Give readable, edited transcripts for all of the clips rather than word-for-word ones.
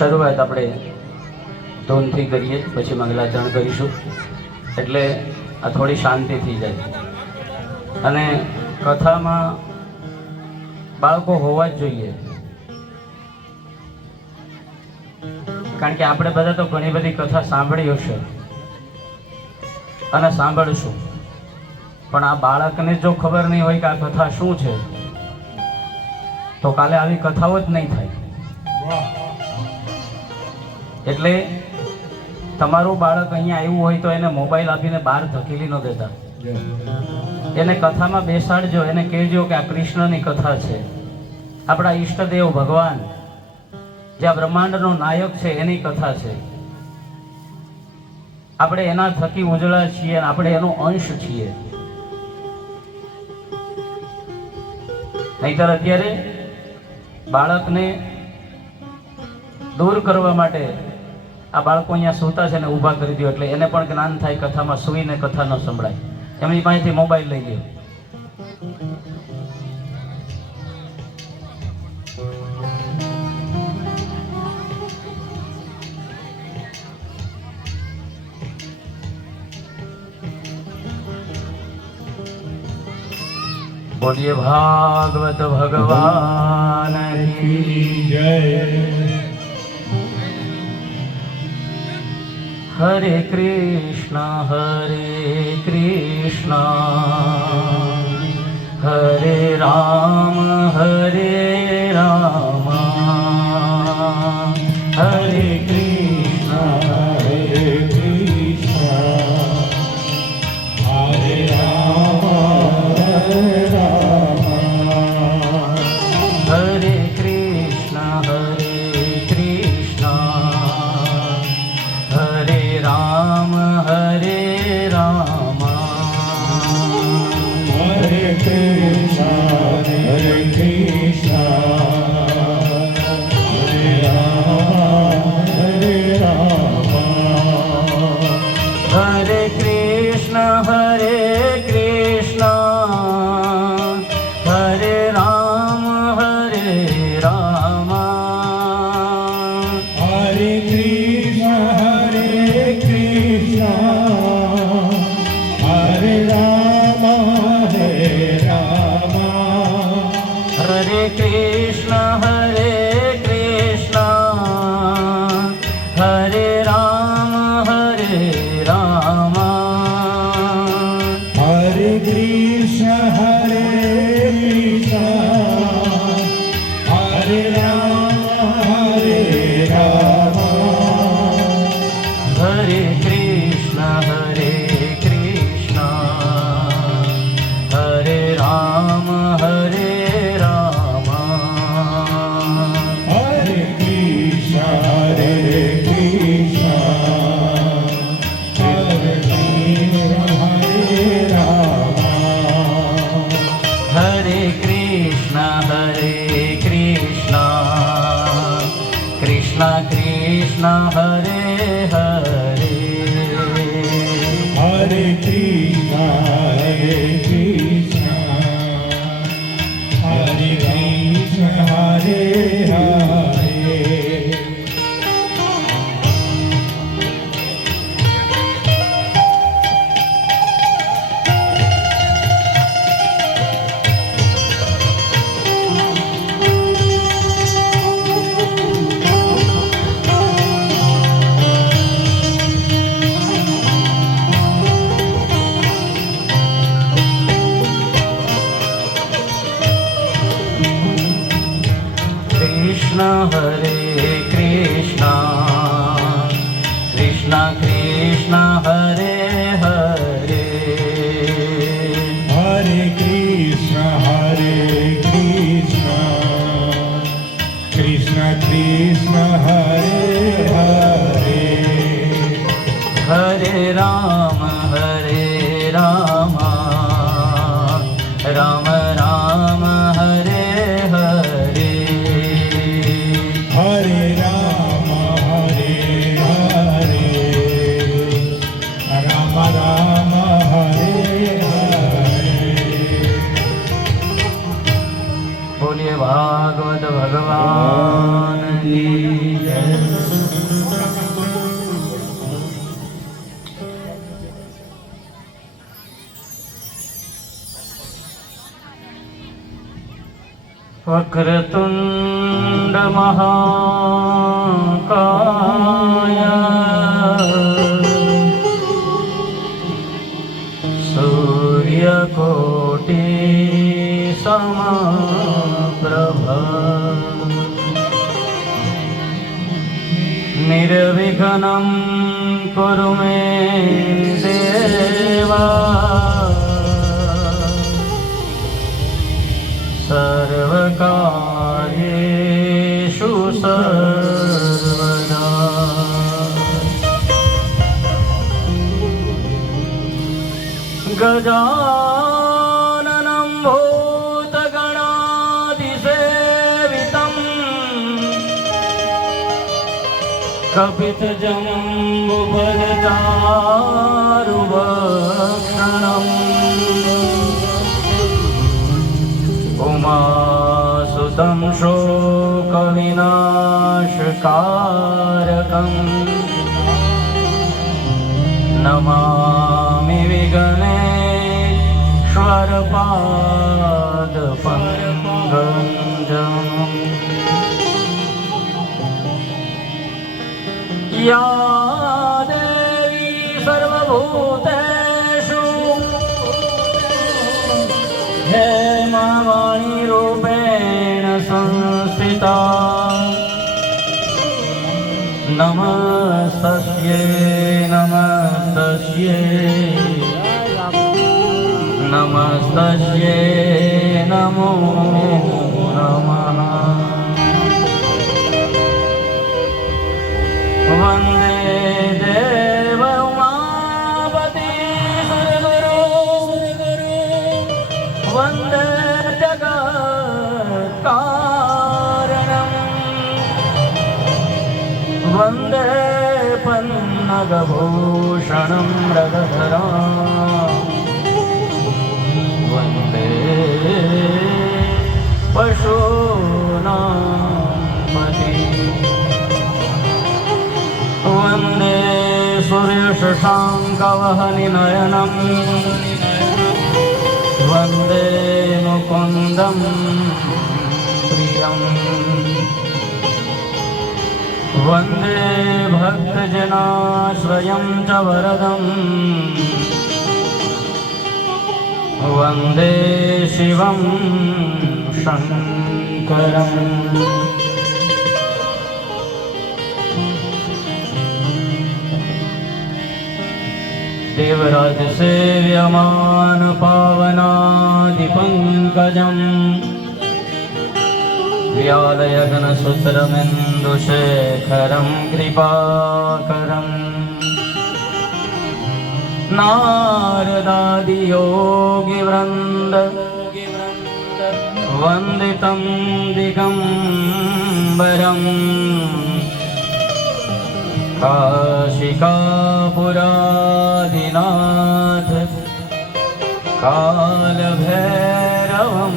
શરૂઆત આપણે ધૂનથી કરીએ, પછી મંગલાચરણ કરીશું, એટલે આ થોડી શાંતિ થઈ જાય. અને કથામાં બાળકો હોવા જ જોઈએ, કારણ કે આપણે બધા તો ઘણી બધી કથા સાંભળી હશે અને સાંભળશું, પણ આ બાળકને જો ખબર નહીં હોય કે આ કથા શું છે તો કાલે આવી કથાઓ જ નહીં થાય. એટલે તમારું બાળક અહીંયા આવ્યું હોય તો એને મોબાઈલ આપીને બહાર ધકેલી ન દેતા, એને કથામાં બેસાડજો, એને કહેજો કે આ કૃષ્ણની કથા છે, આપણા ઈષ્ટદેવ ભગવાન જે આ બ્રહ્માંડનો નાયક છે એની કથા છે. આપણે એના થકી ઉજળા છીએ, આપણે એનો અંશ છીએ. નહીંતર અત્યારે બાળકને દૂર કરવા માટે આ બાળકો અહીંયા સૂતા છે ને ઊભા કરી દો, એટલે એને પણ જ્ઞાન થાય, કથામાં સૂઈને કથા ન સંભળાય, એમની પાસેથી મોબાઈલ લઈ લ્યો. बोलिए भागवत भगवान की जय. हरे कृष्ण हरे राम हरे राम, हरे कृष्ण हरे राम हरे राम, हरे कृष्ण हरे राम हरे राम, हरे कृष्ण हरे राम हरे राम, हरे कृष्ण हरे राम हरे राम, हरे कृष्ण हरे राम हरे राम, हरे कृष्ण हरे राम हरे राम, हरे कृष्ण हरे राम हरे राम, हरे कृष्ण हरे राम हरे राम, हरे कृष्ण हरे राम, हरे कृष्ण हरे कृष्ण कृष्ण हरे हरे, हरे कृष्ण हरे हरे हरे. वक्रतुंड महाकाय सूर्यकोटि समप्रभ निर्विघ्नं कुरु मे देवा सर्वकार्येषु सर्वदा। गजाननं भूतगणाधिसेवितं कपितजम्बुफलचारुभक्षणम् उमासुतं शोकविनाशकारकं नमामि विघ्नेश्वरपादपङ्कजम्। या देवी सर्वभूतेषु हेमावाणी रूपेण संस्थिता नमस्तस्यै नमस्तस्यै नमस्तस्यै नमो नमः। वन्दे देव उमापति सुरगुरु वन्दे जगत्कारणम् वन्दे पन्नगभूषणं रघुधरम् वन्दे पशूनां पतिम् वन्दे सूर्यशशाङ्कवहनिनयनं वन्दे मुकुन्दं प्रियम् वन्दे भक्तजनाश्रयं च वरदम् वन्दे शिवं शङ्करम्। देवराज सेव्यमान पावनादिपङ्कजम् व्यालयघनसूत्रमिन्दुशेखरं कृपाकरम् नारदादियोगिवृन्द वन्दितं दिगम्बरम् काशिकापुरादिनाथ कालभैरवं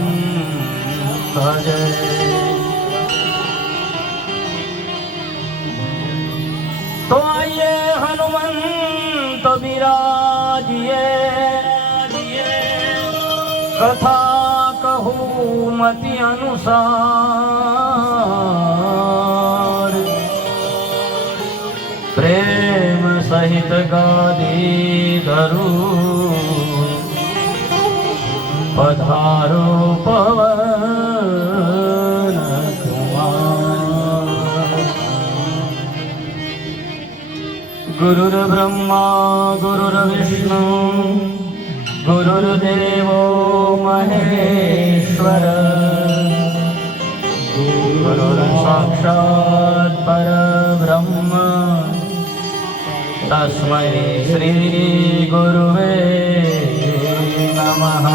भजे। तो आइए हनुमंत विराजिए कथा कहूँ मति अनुसार प्रेम सहित गादी धरू पधारो पवन कुमार। गुरुर्ब्रह्मा गुरुर्विष्णु गुरुर्देवो महेश्वर गुरुर्साक्षात् परब्रह्म तस्मै श्री गुरुवे नमः।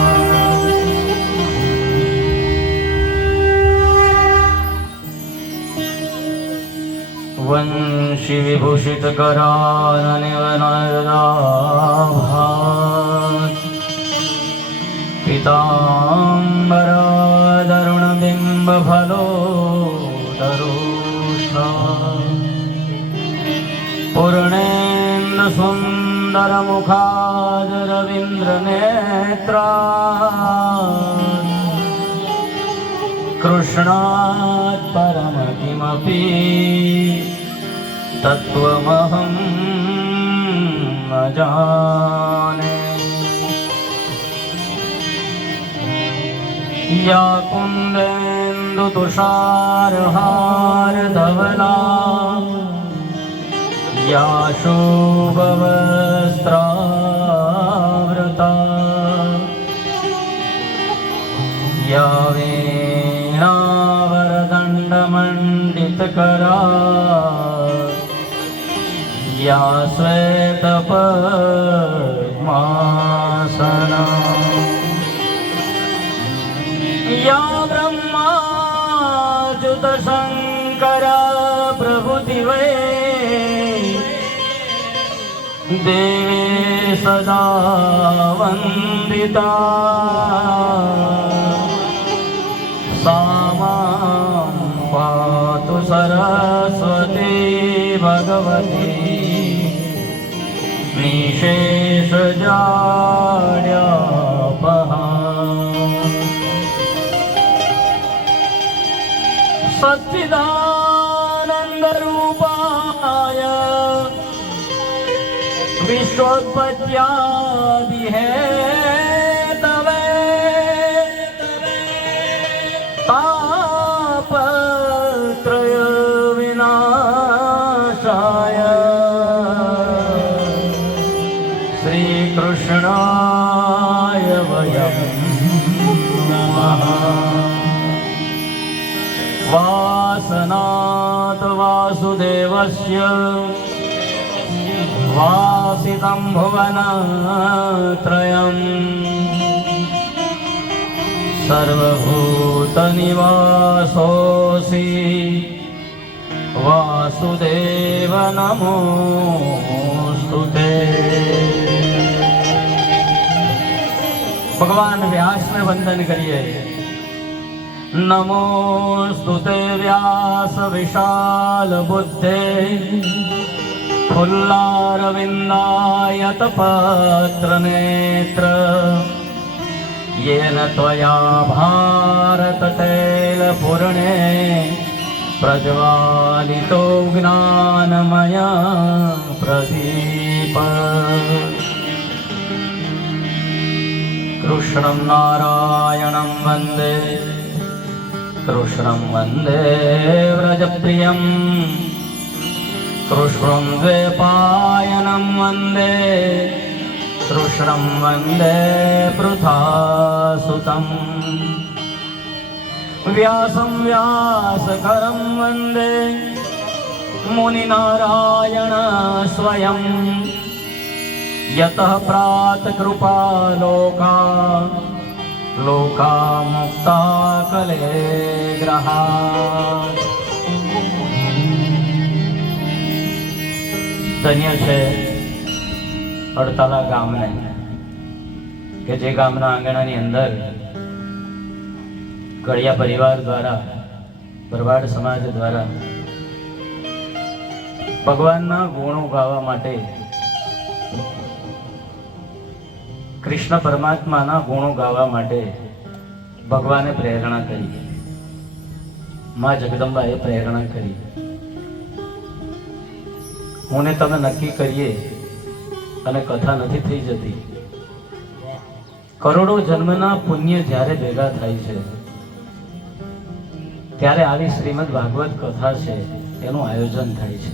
वंशी विभूषित कराननिवनदाभात् पीताम्बरादरुण बिम्ब फलोदरोष्ठा पूर्णेन्दु सुन्दर मुखादरविन्द्र नेत्रा कृष्णात् परम किमपि तत्त्वमहं न जाने। या कुन्देन्दुतुषारहारधवला या शुभवस्त्रावृता या वीणावरदण्डमण्डितकरा या श्वेतपद्मासना या ब्रह्माच्युतशङ्कर प्रभृतिवे देवी सदा वन्दिता सा मां पातु सरस्वती भगवती निशेषजाड्यापहा। सच्चिदानन्दरूपाय विश्वोत्पत्त्यादिहेतवे तापत्रय विनाशाय श्रीकृष्णाय वयं नमः। वासनात् वासुदेवस्य वासितं भुवनत्रयम् सर्वभूतनिवासोऽसि वासुदेव नमोस्तुते। भगवान व्यास में वंदन करिए। नमोस्तुते व्यास विशाल बुद्धे फुल्लारविन्दायत पत्र नेत्र येन त्वया भारततैलपूर्णे प्रज्वालितो ज्ञानमय प्रदीप। कृष्णं नारायणं वन्दे कृष्णं वन्दे व्रजप्रियम् कृष्णं द्वैपायनं वन्दे कृष्णं वन्दे पृथासुतम्। व्यासं व्यासकरं वन्दे मुनिनारायण स्वयं यतः प्रातकृपा लोका मुक्ता कलेग्रहा। ધન્ય છે અડતાલા ગામને કે જે ગામના આંગણાની અંદર ગળિયા પરિવાર દ્વારા ભરવાડ સમાજ દ્વારા ભગવાનના ગુણો ગાવા માટે કૃષ્ણ પરમાત્માના ગુણો ગાવા માટે ભગવાને પ્રેરણા કરી, મા જગદંબાએ પ્રેરણા કરી। હું ને તમે નક્કી કરીએ અને કથા નથી થઈ જતી। કરોડો જન્મના પુણ્ય જ્યારે ભેગા થાય છે ત્યારે આવી શ્રીમદ ભાગવત કથા છે એનું આયોજન થાય છે।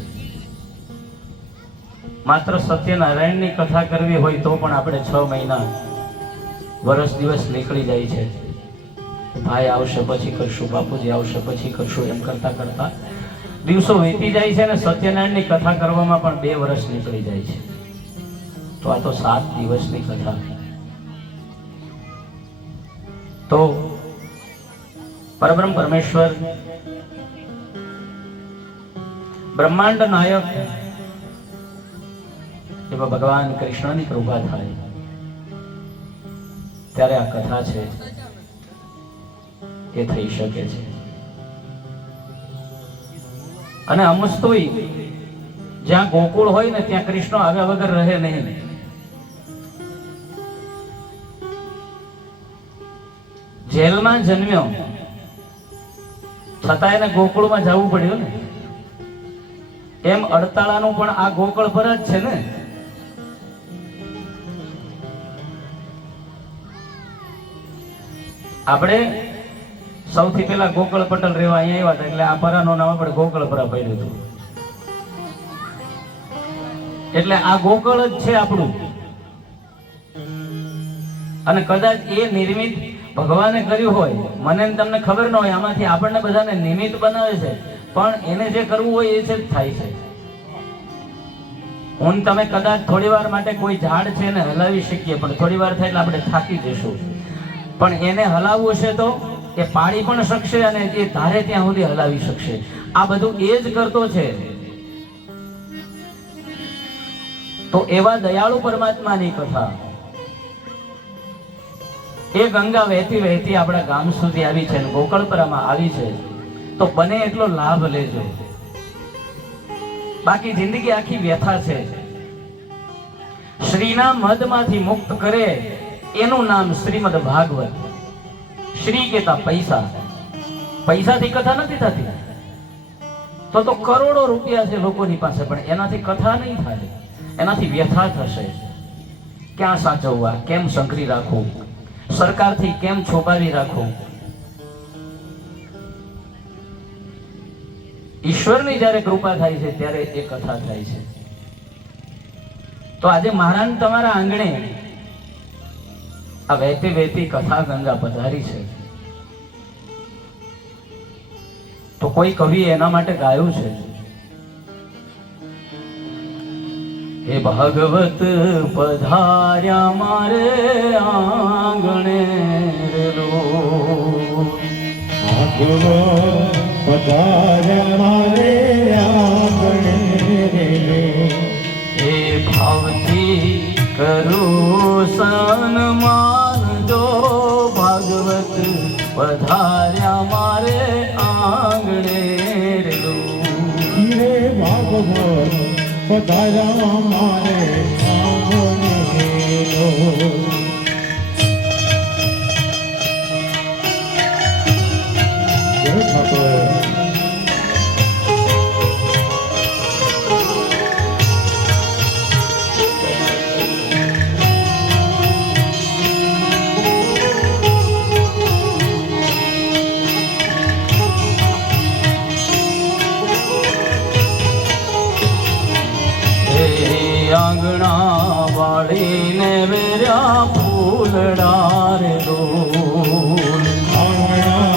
માત્ર સત્યનારાયણની કથા કરવી હોય તો પણ આપણે 6 મહિના વર્ષ દિવસ નીકળી જાય છે। ભાઈ આવશે પછી કરશું, બાપુજી આવશે પછી કરશું, એમ કરતા કરતા દિવસો વીતી જાય છે અને સત્યનારાયણની કથા કરવામાં પણ 2 વર્ષ નીકળી જાય છે। તો આ તો 7 દિવસની કથા। તો પરબ્રહ્મ પરમેશ્વર બ્રહ્માંડ નાયક એવા ભગવાન કૃષ્ણની કૃપા થાય ત્યારે આ કથા છે એ થઈ શકે છે। અને અમસ્તોય જ્યાં ગોકુળ હોય ને ત્યાં કૃષ્ણ આવ્યા વગર રહે નહીં। જેલમાં જન્મ્યો છતાં એને ગોકુળમાં જવું પડ્યું ને. એમ અડતાળાનું પણ આ ગોકળ પર જ છે ને. આપણે સૌથી પહેલા ગોકળ પટેલ રહેવા અહીંયા આવ્યા હતા, એટલે આ પરાનું નામ આપણે ગોકળ પરા પડ્યું હતું. એટલે આ ગોકળ જ છે આપણું. અને કદાચ એ નિર્મિત ભગવાને કર્યું હોય, મને તમને ખબર ન હોય, આમાંથી આપણને બધાને નિમિત્ત બનાવે છે, પણ એને જે કરવું હોય એ જ થાય છે. હું તમે કદાચ થોડી વાર માટે કોઈ ઝાડ છે ને હલાવી શકીએ, પણ થોડી વાર થાય એટલે આપણે થાકી જશું. પણ એને હલાવવું છે તો એ પાડી પણ શકશે અને એ ધારે ત્યાં સુધી હલાવી શકશે. આ બધું એ જ કરતો છે. તો એવા દયાળુ પરમાત્માની કથા એ ગંગા વહેતી વહેતી આપણા ગામ સુધી આવી છે, ગોકળપરામાં આવી છે. તો બને એટલો લાભ લેજો. બાકી જિંદગી આખી વ્યથા છે. શ્રીના મદમાંથી મુક્ત કરે એનું નામ શ્રીમદ ભાગવત. શ્રી કેતા પૈસા, પૈસાથી કથા નથી થતી. તો કરોડો રૂપિયા છે લોકોની પાસે, પણ એનાથી કથા નહીં થાય, એનાથી વ્યથા થશે. ક્યાં સાચવવા, કેમ સંકરી રાખવું, સરકારથી કેમ છોપાવી રાખવું. ઈશ્વરની જ્યારે કૃપા થાય છે ત્યારે એ કથા થાય છે. તો આજે મહારાજ તમારા આંગણે આ વહેતી વહેતી કથા ગંગા પધારી છે. તો કોઈ કવિ એના માટે ગાયું છે, હે ભાગવત પધાર્યા મારે આંગણે લો, ભાગવત પધાર્યા મારે આંગણે લો, હે ભાવથી કરું સન્માન જો, ભાગવત પધાર્યા મારે આંગણે લો. હે ભાગવત પધાર્યા મારે આંગણે લો. જય ઠાકોર. આંગણા વાળીને વેર્યા ફૂલડા રે ડોલ, આંગણા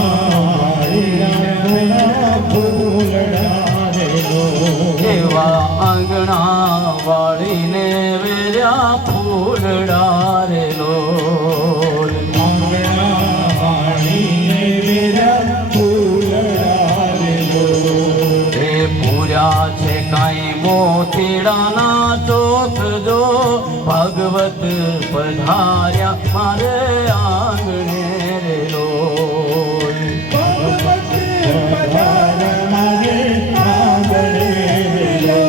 વાળીને વેર્યા ફૂલડા રે ડોલ, એવા આંગણા વાળીને વેર્યા ફૂલડા રે ડોલ, આંગણા વાળીને વેર્યા ફૂલડા રે ડોલ. એ પૂર્યા છે કાંઈ મોતીડાના ચોક જો, ભાગવત પધાર્યા મારે આંગણે રે ડોલ. ભાગવત પધાર્યા મારે આંગણે લો.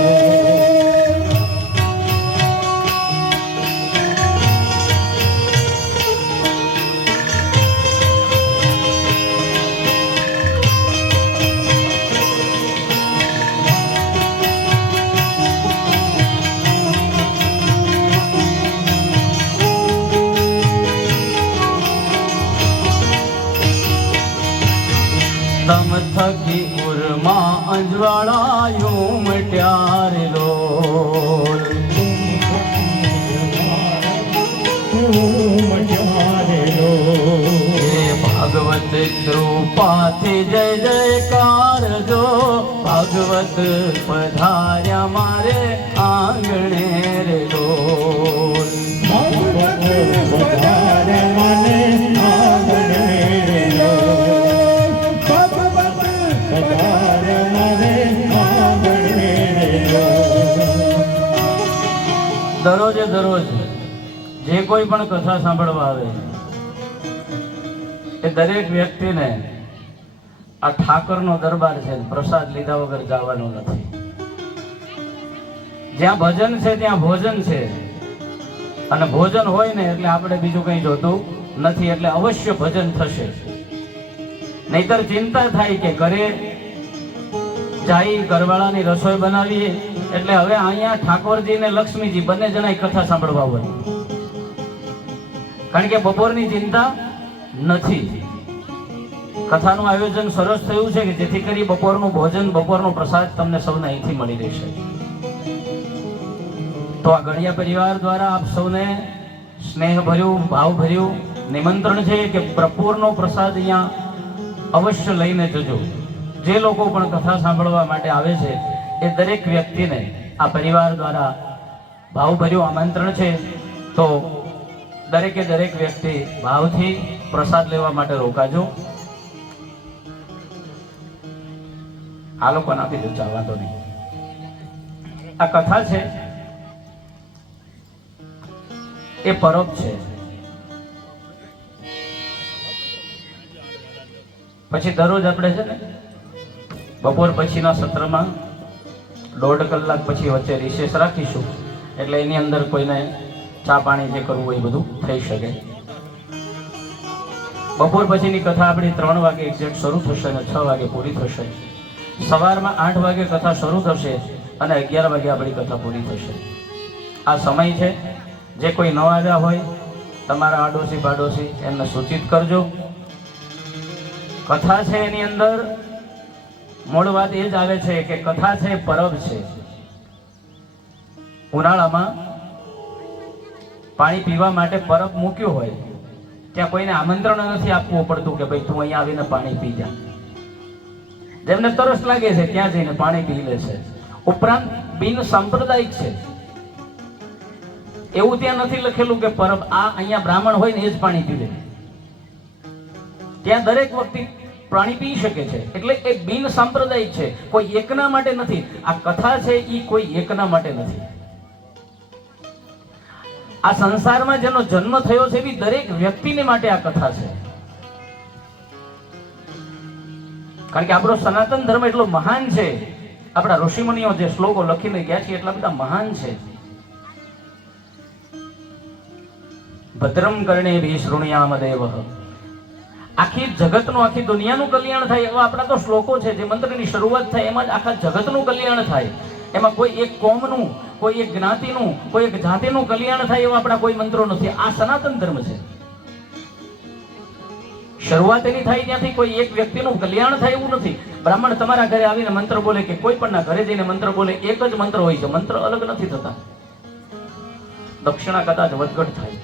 તમ થકી ઉર્મા અંજવાળાયું મટ્યા રે લોલ, હે ભાગવત કૃપાથી જય જયકાર જો, ભાગવત પધાર્યા મારે આંગણે રે ડોલ. ભાગવત પધાર્યા મારે આંગણે લો. ભાગવત પધાર્યા મારે આંગણે લો. દરરોજે દરરોજ જે કોઈ પણ કથા સાંભળવા આવે એ દરેક વ્યક્તિને આ ઠાકરનો દરબાર છે, પ્રસાદ લીધા વગર જવાનું નથી. જ્યાં ભજન છે ત્યાં ભોજન છે, અને ભોજન હોય ને એટલે આપણે બીજું કંઈ જોતું નથી, એટલે અવશ્ય ભજન થશે. નહીતર ચિંતા થાય કે ઘરે જાય ઘરવાળાની રસોઈ બનાવીએ એટલે હવે અહીંયા ઠાકોરજી ને લક્ષ્મીજી બંને જણા કથા સાંભળવા હોય, કારણ કે બપોરની ચિંતા નથી. કથાનું આયોજન સરસ થયું છે કે જેથી કરી બપોરનું ભોજન, બપોરનો પ્રસાદ તમને સૌને અહીંથી મળી રહેશે. તો આ ગળિયા પરિવાર દ્વારા આપ સૌને સ્નેહ ભર્યું, ભાવ ભર્યું નિમંત્રણ છે કે બપોરનો પ્રસાદ અહીંયા અવશ્ય લઈને જજો. જે લોકો પણ કથા સાંભળવા માટે આવે છે એ દરેક વ્યક્તિને આ પરિવાર દ્વારા ભાવભર્યું આમંત્રણ છે. તો દરેકે દરેક વ્યક્તિ ભાવથી પ્રસાદ લેવા માટે રોકાજો. આ લોકોને આપી દો, ચાલવા તો નહીં. આ કથા છે એ પરોપ છે. પછી દરરોજ આપણે છે ને બપોર પછીના સત્રમાં 1.5 કલાક પછી વચ્ચે રિસેસ રાખીશું, એટલે એની અંદર કોઈને ચા પાણી જે કરવું હોય એ બધું થઈ શકે. બપોર પછીની કથા આપણી 3 વાગે એક્ઝેક્ટ શરૂ થશે અને 6 વાગે પૂરી થશે. સવારમાં 8 વાગે કથા શરૂ થશે અને 11 વાગે આપણી કથા પૂરી થશે. આ સમય છે. જે કોઈ ન આવ્યા હોય તમારા આડોશી પાડોશી એમને સૂચિત કરજો. કથા છે એની અંદર મૂળ વાત એ જ આવે છે કે કથા છે પરબ છે. ઉનાળામાં પાણી પીવા માટે પરબ મૂક્યું હોય ત્યાં કોઈને આમંત્રણ નથી આપવું પડતું કે ભાઈ તું અહીંયા આવીને પાણી પી જા. જેમને તરસ લાગે છે ત્યાં જઈને પાણી પી લે છે. ઉપરાંત બિન સાંપ્રદાયિક છે. એવું ત્યાં નથી લખેલું કે પરબ આ અહીંયા બ્રાહ્મણ હોય ને એ જ પાણી પીવે. ત્યાં દરેક વ્યક્તિ પાણી પી શકે છે. એટલે એ બિન સાંપ્રદાયિક છે, કોઈ એકના માટે નથી. આ કથા છે એ કોઈ એકના માટે નથી. આ સંસારમાં જેનો જન્મ થયો છે એવી દરેક વ્યક્તિને માટે આ કથા છે. કારણ કે આપણો સનાતન ધર્મ એટલો મહાન છે. આપણા ઋષિમુનિઓ જે શ્લોકો લખીને ગયા છે એટલા બધા મહાન છે. ભદ્રમ કર્ણેભિઃ શૃણુયામ દેવઃ. આખી જગતનું, આખી દુનિયાનું કલ્યાણ થાય એવા આપણા તો શ્લોકો છે. જે મંત્રની શરૂઆત થાય એમાં જ આખા જગતનું કલ્યાણ થાય. એમાં કોઈ એક કોમનું, કોઈ એક જ્ઞાતિનું, કોઈ એક જાતિનું કલ્યાણ થાય એવા આપણા કોઈ મંત્રો નથી. આ સનાતન ધર્મ છે. શરૂઆત એની થાય ત્યાંથી કોઈ એક વ્યક્તિનું કલ્યાણ થાય એવું નથી. બ્રાહ્મણ તમારા ઘરે આવીને મંત્ર બોલે કે કોઈ પણ ના ઘરે જઈને મંત્ર બોલે, એક જ મંત્ર હોય છે. મંત્ર અલગ નથી થતા. દક્ષિણા કદાચ વધઘટ થાય,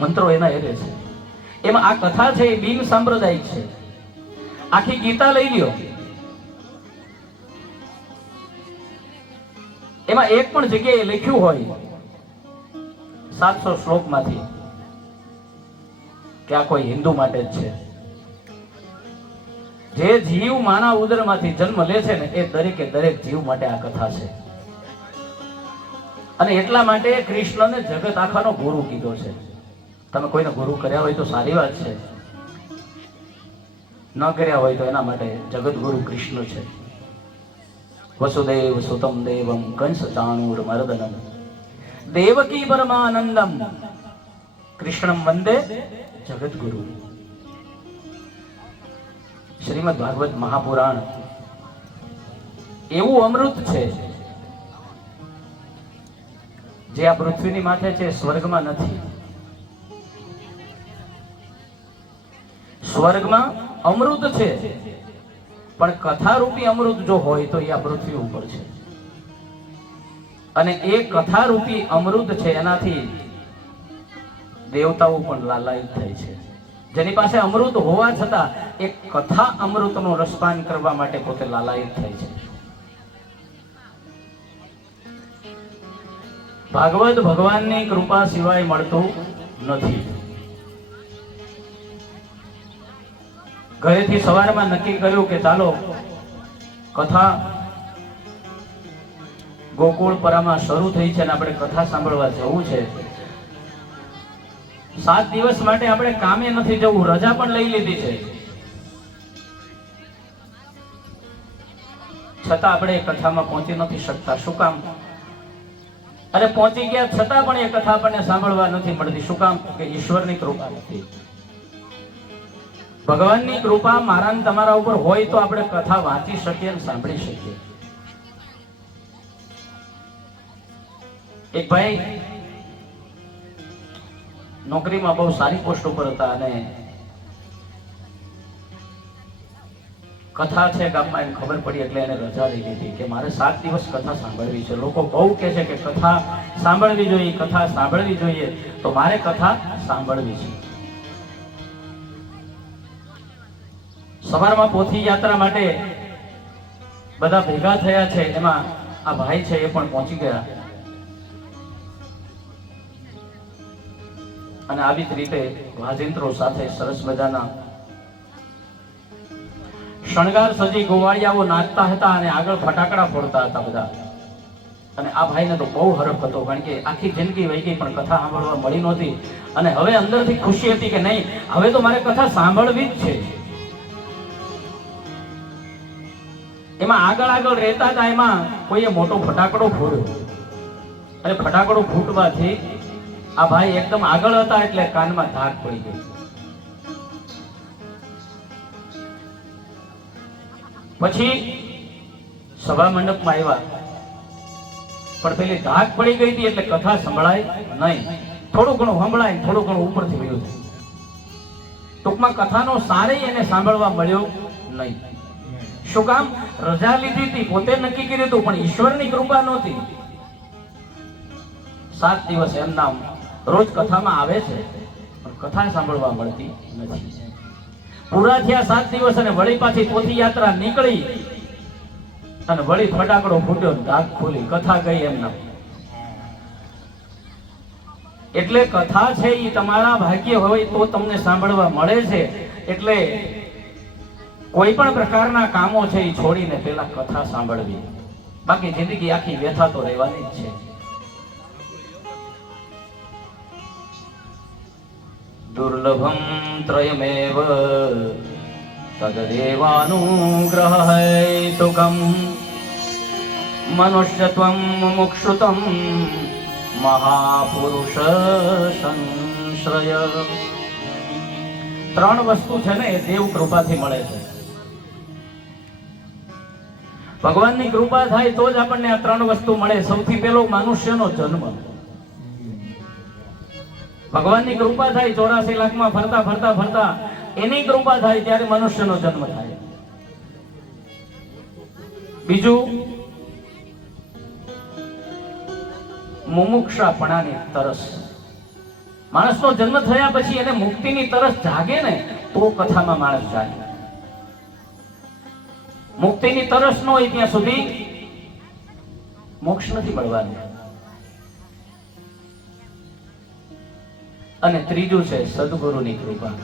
મંત્રો એના એ છે. એમાં આ કથા છે એ બિન સાંપ્રદાયિક છે. આખી ગીતા લઈ લ્યો, એમાં એક પણ જગ્યાએ લખ્યું હોય 700 શ્લોકમાંથી કે આ કોઈ હિન્દુ માટે જ છે. જે જીવ માના ઉદરમાંથી જન્મ લે છે ને એ દરેકે દરેક જીવ માટે આ કથા છે. અને એટલા માટે કૃષ્ણને જગત આખાનો ગુરુ કીધો છે. તમે કોઈને ગુરુ કર્યા હોય તો સારી વાત છે, ન કર્યા હોય તો એના માટે જગત ગુરુ કૃષ્ણ છે. વસુદેવ સુતમ દેવમ કંસ ચાણૂર મર્દનમ દેવકી પરમાનંદમ કૃષ્ણમ વંદે જગત ગુરુ. શ્રીમદ ભાગવત મહાપુરાણ એવું અમૃત છે જે આ પૃથ્વીની માથે છે, સ્વર્ગમાં નથી. સ્વર્ગમાં અમૃત છે, પણ કથારૂપી અમૃત જો હોય તો એ આ પૃથ્વી ઉપર છે. અને એ કથારૂપી અમૃત છે એનાથી દેવતાઓ પણ લાલાયિત થાય છે. જેની પાસે અમૃત હોવા છતાં એ કથા અમૃતનું રસપાન કરવા માટે પોતે લાલાયિત થાય છે. ભાગવત ભગવાનની કૃપા સિવાય મળતું નથી. ઘરેથી સવારમાં નક્કી કર્યું કે ચાલો કથા ગોકુળપરામાં શરૂ થઈ છે અને આપણે કથા સાંભળવા જવું છે. 7 દિવસ માટે આપણે કામે નથી જવું, રજા પણ લઈ લીધી છે. છતાં આપણે એ કથામાં પહોંચી નથી શકતા. શું કામ? અરે પહોંચી ગયા છતાં પણ એ કથા આપણને સાંભળવા નથી મળતી. શું કામ? કે ઈશ્વરની કૃપા નથી. ભગવાનની કૃપા મારા ને તમારા ઉપર હોય તો આપણે કથા વાંચી શકીએ અને સાંભળી શકીએ. એક ભાઈ નોકરીમાં બહુ સારી પોસ્ટ ઉપર હતા અને કથા છે ગામમાં એને ખબર પડી એટલે એને રજા લઈ લીધી કે મારે 7 દિવસ કથા સાંભળવી છે. લોકો બહુ કહે છે કે કથા સાંભળવી જોઈએ, કથા સાંભળવી જોઈએ, તો મારે કથા સાંભળવી છે. સવારમાં પોથી યાત્રા માટે બધા ભેગા થયા છે. એમાં આ ભાઈ છે એ પણ પહોંચી ગયા અને આવી જ રીતે વાજિંત્રો સાથે સરસ મજાના શણગાર સજી ગોવાળિયાઓ નાચતા હતા અને આગળ ફટાકડા ફોડતા હતા બધા. અને આ ભાઈને તો બહુ હરખ હતો, કારણ કે આખી જિંદગી વહી ગઈ પણ કથા સાંભળવા મળી નહોતી. અને હવે અંદરથી ખુશી હતી કે નહીં, હવે તો મારે કથા સાંભળવી જ છે. એમાં આગળ રહેતા હતા, એમાં કોઈએ મોટો ફટાકડો ફોડ્યો અને ફટાકડો ફૂટવાથી આ ભાઈ એકદમ આગળ હતા એટલે કાનમાં ધાક પડી ગઈ. પછી સભા મંડપમાં આવ્યા પણ પેલી ધાક પડી ગઈ હતી એટલે કથા સંભળાય નહીં. થોડું ઘણું સંભળાય, થોડું ઘણું ઉપરથી વળ્યું. ટૂંકમાં કથાનો સારે એને સાંભળવા મળ્યો નહીં. શું કામ? રજા લીધી હતી, પોતે નક્કી કર્યું હતું, પણ ઈશ્વરની કૃપા નહોતી. 7 દિવસ એમના રોજ કથામાં આવે છે પણ કથા સાંભળવા મળતી નથી. પૂરા થયા 7 દિવસ અને વળી પાછી પોથી યાત્રા નીકળી અને વળી ફટાકડો ફૂટ્યો, ધાક ખોલી, કથા ગઈ એમના. એટલે કથા છે એ તમારા ભાગ્ય હોય તો તમને સાંભળવા મળે છે. એટલે કોઈ પણ પ્રકારના કામો છે એ છોડીને પેલા કથા સાંભળવી, બાકી જિંદગી આખી વ્યથા તો રહેવાની જ છે. દુર્લભમ ત્રયમેવ તદેવાનુગ્રહ હેતુકમ મનુષ્યત્વમ મુક્ષુતમ મહાપુરુષ સંશ્રય. 3 વસ્તુ છે ને એ દેવ કૃપાથી મળે છે. ભગવાનની કૃપા થાય તો જ આપણને આ 3 વસ્તુ મળે. સૌથી પહેલો મનુષ્યનો જન્મ. ભગવાનની કૃપા થાય 84 લાખમાં ફરતા ફરતા ફરતા એની કૃપા થાય ત્યારે મનુષ્યનો જન્મ થાય. બીજું, મુમુક્ષાપણાની તરસ. માણસનો જન્મ થયા પછી એને મુક્તિની તરસ જાગે ને તો કથામાં માણસ જાય. મુક્તિની તરસ ન હોય ત્યાં સુધી મોક્ષ નથી મળવાનું. અને ત્રીજું છે સદગુરુની કૃપા.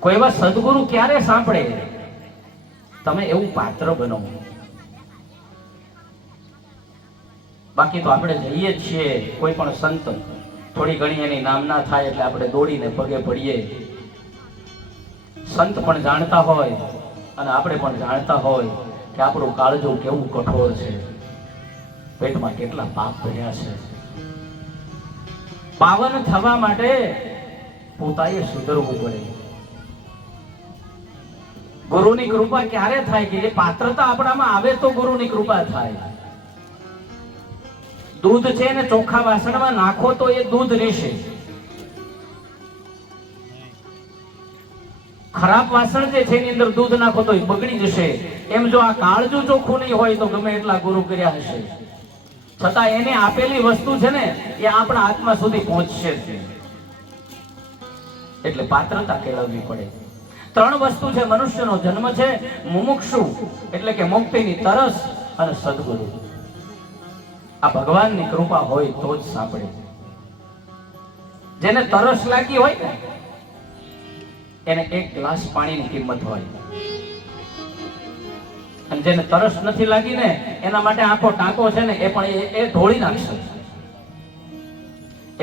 કોઈ એવા સદગુરુ ક્યારે સાંભળે? તમે એવું પાત્ર બનો. બાકી તો આપણે જઈએ જ છીએ કોઈ પણ સંત, થોડી ઘણી એની નામના થાય એટલે આપણે દોડીને પગે પડીએ. સંત પણ જાણતા હોય અને આપણે પણ જાણતા હોય કે આપણું કાળજું કેવું કઠોર છે, પેટમાં કેટલા પાપ ભર્યા છે. પાવન થવા માટે પોતાએ સુધરવું પડે. ગુરુની કૃપા ક્યારે થાય કે એ પાત્રતા આપણામાં આવે તો ગુરુની કૃપા થાય. દૂધ છે ને ચોખ્ખા વાસણમાં નાખો તો એ દૂધ રહેશે. ખરાબ વાસણ જે છે એની અંદર દૂધ નાખો તો એ બગડી જશે. એમ જો આ કાળજું ચોખ્ખું નહીં હોય તો ગમે એટલા ગુરુ કર્યા હશે છતાં એને આપેલી વસ્તુ છે ને એ આપણા આત્મા સુધી પહોંચશે જ. એટલે પાત્રતા કેળવવી પડે. 3 વસ્તુ છે. મનુષ્યનો જન્મ છે, મુમુક્ષુ એટલે કે મુક્તિની તરસ, અને સદગુરુ. આ ભગવાનની કૃપા હોય તો જ સાંભળે. જેને તરસ લાગી હોય ને એને 1 ગ્લાસ પાણીની કિંમત હોય, અને જેને તરસ નથી લાગી ને એના માટે આખો ટાંકો છે ને એ પણ એ ઢોળી નાખશે.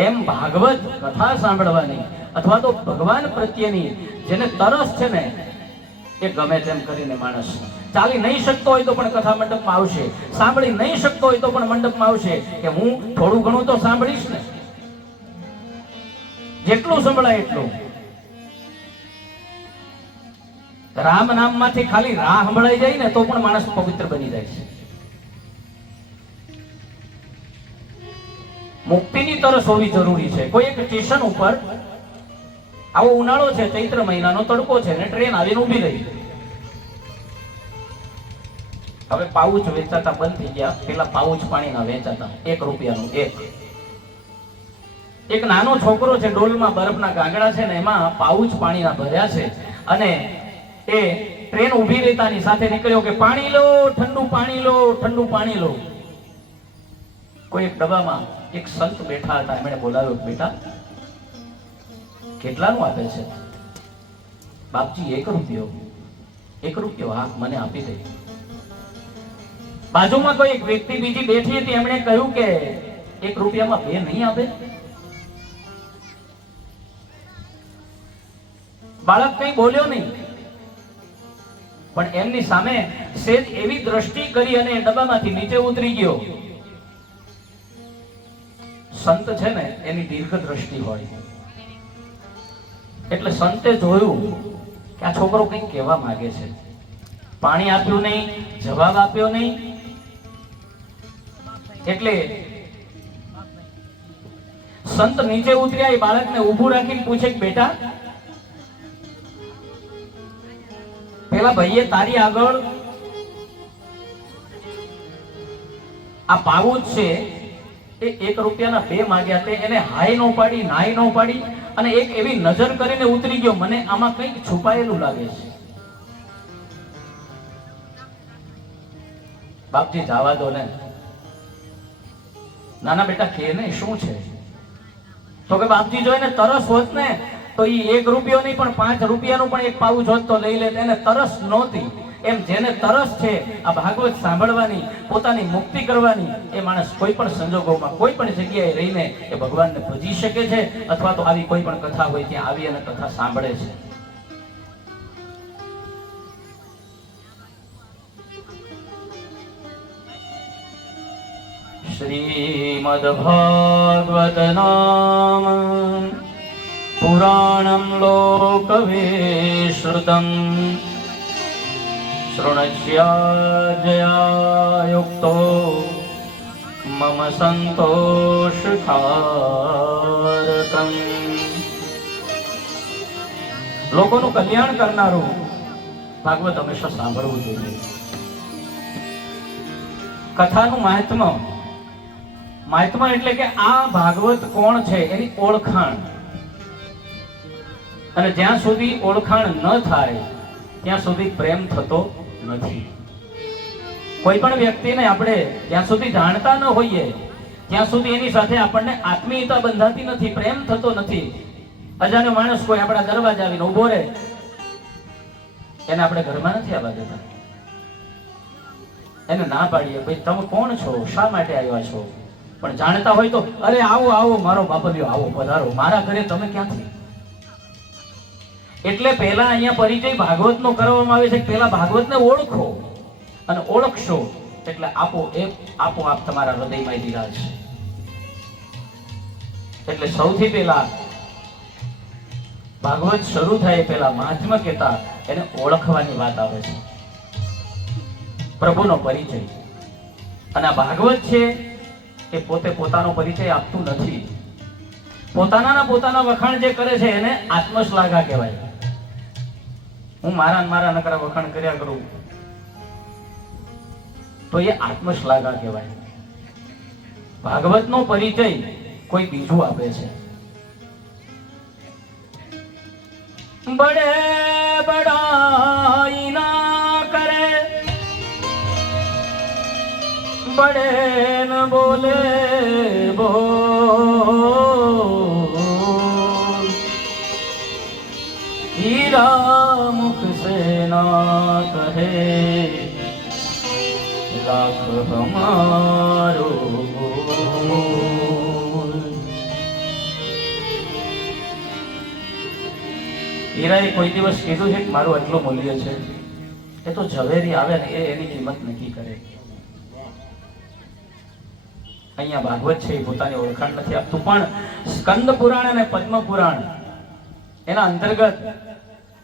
એમ ભાગવત કથા સાંભળવાની અથવા તો ભગવાન પ્રત્યેની જેને તરસ છે ને એ ગમે તેમ કરીને માણસ ચાલી નહીં શકતો હોય તો પણ કથા મંડપમાં આવશે, સાંભળી નહીં શકતો હોય તો પણ મંડપમાં આવશે કે હું થોડું ઘણું તો સાંભળીશ ને. જેટલું સંભળાય એટલું. રામ નામમાંથી ખાલી રા સંભળાઈ જાય ને તો પણ માણસ પવિત્ર બની જાય છે. મુક્તિની તરસ હોવી જરૂરી છે. કોઈ એક સ્ટેશન ઉપર આવો ઉનાળો છે, ચૈત્ર મહિનાનો તડકો છે ને ટ્રેન આવીને ઊભી રહી. હવે પાઉચ વેચાતા બંધ થઈ ગયા. પેલા પાઉચ પાણીના વેચાતા, 1 રૂપિયાનું એક નાનો છોકરો છે, ડોલમાં બરફના ગાંગડા છે ને એમાં પાઉચ પાણીના ભર્યા છે અને એ ટ્રેન ઊભી રહેતાની સાથે નીકળ્યો કે પાણી લો, ઠંડુ પાણી લો, ઠંડુ પાણી લો. કોઈ એક ડબ્બામાં એક સંત બેઠા હતા. એમણે બોલાવ્યો, બેટા કેટલાનું આપે છે? બાપજી 1 રૂપિયો. 1 રૂપિયો? હા, મને આપી દે. બાજુમાં કોઈ એક વ્યક્તિ બીજી બેઠી હતી. એમણે કહ્યું કે 1 રૂપિયામાં 2 નહીં આપે? બાળક કઈ બોલ્યો નહીં, પણ એમની સામે સેજ એવી દ્રષ્ટિ કરી અને ડબ્બામાંથી નીચે ઉતરી ગયો. સંત છે ને એની દીર્ઘ દ્રષ્ટિ હોય એટલે સંતે જોયું કે આ છોકરો કંઈક કહેવા માંગે છે. પાણી આપ્યું નહીં, જવાબ આપ્યો નહીં. એટલે સંત નીચે ઉતર્યા. એ બાળકને ઊભું રાખીને પૂછે કે બેટા, પેલા ભાઈએ તારી આગળ આ પાઉચ છે એ 1 રૂપિયાના 2 માંગ્યા. તે એને હાય નો પાડી, નાય નો પાડી અને એક એવી નજર કરીને ઉતરી ગયો, મને આમાં કંઈક છુપાયેલું લાગે છે. બાપજી જવા દો ને. નાના બેટા કે ને શું છે? તો કે બાપજી જોઈને તરસ હોત ને તો એ 1 રૂપિયો નહીં પણ 5 રૂપિયાનું પણ એક પાઉચ હોત તો લઈ લેત. એને તરસ નહોતી. એમ જેને તરસ છે આ ભાગવત સાંભળવાની, પોતાની મુક્તિ કરવાની, એ માણસ કોઈ પણ સંજોગોમાં કોઈ પણ જગ્યાએ રહીને એ ભગવાનને ભજી શકે છે અથવા તો આવી કોઈ પણ કથા હોય ત્યાં આવી અને કથા સાંભળે છે. શ્રીમદ ભાગવત નામ પુરાણમ લોકવિશ્રુતમ શૃણુષ્યાજ્યાયુક્તો મમ સંતોષકારકમ. લોકોનું કલ્યાણ કરનારું ભાગવત હંમેશા સાંભળવું જોઈએ. કથાનું મહાત્મ્ય એટલે કે આ ભાગવત કોણ છે એની ઓળખાણ. અને જ્યાં સુધી ઓળખાણ ન થાય ત્યાં સુધી પ્રેમ થતો નથી. કોઈ પણ વ્યક્તિને આપણે જ્યાં સુધી જાણતા ન હોઈએ ત્યાં સુધી એની સાથે આપણને આત્મીયતા બંધાતી નથી, પ્રેમ થતો નથી. અજાણ્યો માણસ કોઈ આપણા દરવાજા આવીને ઉભો રહે, એને આપણે ઘરમાં નથી આવવા દેતા. એને ના પાડીએ, ભાઈ તમે કોણ છો, શા માટે આવ્યા છો? પણ જાણતા હોય તો અરે આવો આવો મારો બાપલિયો, આવો પધારો, મારા ઘરે તમે ક્યાંથી? એટલે પહેલા અહીંયા પરિચય ભાગવતનો કરવામાં આવે છે. પહેલા ભાગવતને ઓળખો અને ઓળખશો એટલે આપોઆપ તમારા હૃદયમાં બિરાજશે. એટલે સૌથી પહેલા ભાગવત શરૂ થાય પહેલા મહાત્મા કહેતા એને ઓળખવાની વાત આવે છે, પ્રભુનો પરિચય. અને આ ભાગવત છે એ પોતે પોતાનો પરિચય આપતું નથી. પોતાના વખાણ જે કરે છે એને આત્મશ્લાઘા કહેવાય. હું મારા નકરા વખાણ કર્યા કરું તો એ આત્મશ્લાઘા કહેવાય. ભાગવતનો પરિચય કોઈ બીજું આપે છે. બડે બડાઈ ના કરે, બડે ન બોલે બોલ, हीरा मुख से ना कहे लाख हमारो बोल. હીરાએ કોઈ દિવસ કીધું છે કે મારું આટલું મૂલ્ય છે? એ તો ઝવેરી આવે ને એ એની કિંમત નક્કી કરે. અહીંયા ભાગવત છે એ પોતાની ઓળખાણ નથી આપતું, પણ સ્કંદ પુરાણ અને પદ્મ પુરાણ એના અંતર્ગત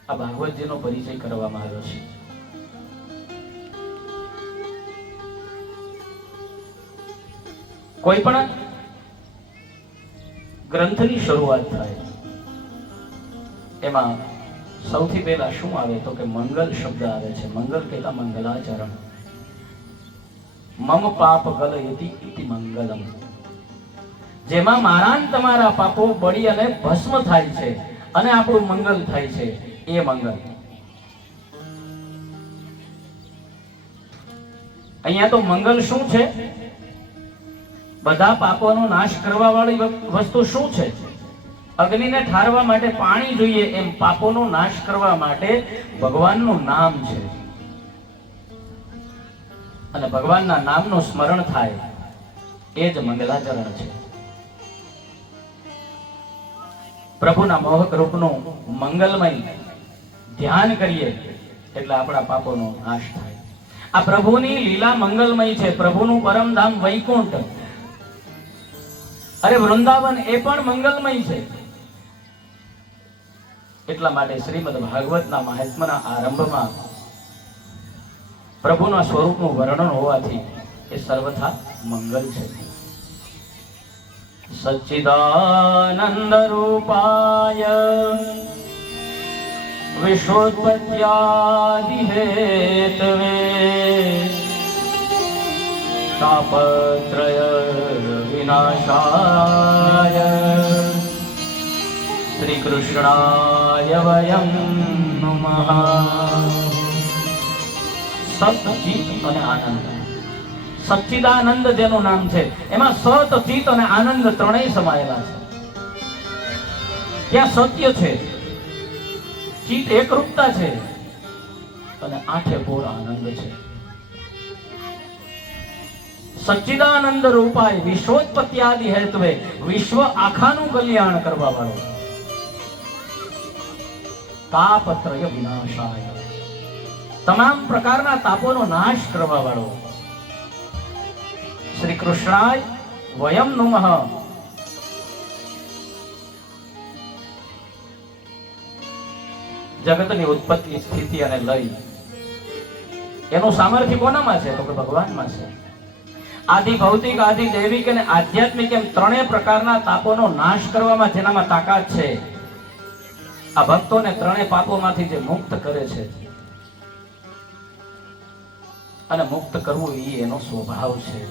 આ ભાગવતજીનો પરિચય કરવામાં આવ્યો છે. કોઈ પણ ગ્રંથની શરૂઆત થાય એમાં સૌથી પહેલા શું આવે તો કે મંગલ શબ્દ આવે છે. મંગલ કહેતા મંગલાચરણ. મમ પાપ ગલયતિ ઇતિ મંગલમ. જેમાં મારા ને તમારા પાપો બળી અને ભસ્મ થાય છે અને આપણું મંગલ થાય છે એ મંગલ. અહીંયા તો મંગલ શું છે? બધા પાપોનો નાશ કરવા વાળી વસ્તુ શું છે? અગ્નિને ઠારવા માટે પાણી જોઈએ, એમ પાપોનો નાશ કરવા માટે ભગવાનનું નામ છે. અને ભગવાનના નામનું સ્મરણ થાય એ જ મંગલાચરણ છે. પ્રભુના મોહક રૂપનું મંગલમય ધ્યાન કરીએ એટલે આપણા પાપોનો નાશ થાય. આ પ્રભુની લીલા મંગલમય છે. પ્રભુનું પરમધામ વૈકુંઠ, અરે વૃંદાવન એ પણ મંગલમય છે. એટલા માટે શ્રીમદ ભાગવતના મહાત્મ્યના આરંભમાં પ્રભુના સ્વરૂપનું વર્ણન હોવાથી એ સર્વથા મંગલ છે. સચ્ચિદાનંદ રૂપાય વિશ્વોત્પત્યાદિ હેતવે તાપત્રય વિનાશાય શ્રી કૃષ્ણાય વયમ નમઃ. સચ્ચિત અને આનંદ. સચ્ચિદાનંદ જેનું નામ છે એમાં સત, ચિત અને આનંદ ત્રણેય સમાયેલા છે. ત્યાં સત્ય છે, ચિત એકરૂપતા છે અને આઠે પોર આનંદ છે. સચ્ચિદાનંદ રૂપાય વિશ્વોત્પત્યાદિ હેતુએ, વિશ્વ આખાનું કલ્યાણ કરવા વાળો. તાપત્રય વિનાશાય, તમામ પ્રકારના તાપોનો નાશ કરવા વાળો. શ્રી કૃષ્ણાય વયમ નમઃ. જગતની ઉત્પત્તિ, સ્થિતિ અને લય એનું સામર્થ્ય કોનામાં છે તો કે ભગવાનમાં છે. આદિ ભૌતિક, આદિ દૈવિક અને આધ્યાત્મિક એમ ત્રણેય પ્રકારના તાપોનો નાશ કરવામાં જેનામાં તાકાત છે, આ ભક્તોને ત્રણેય પાપોમાંથી જે મુક્ત કરે છે અને મુક્ત કરવું એ એનો સ્વભાવ છે.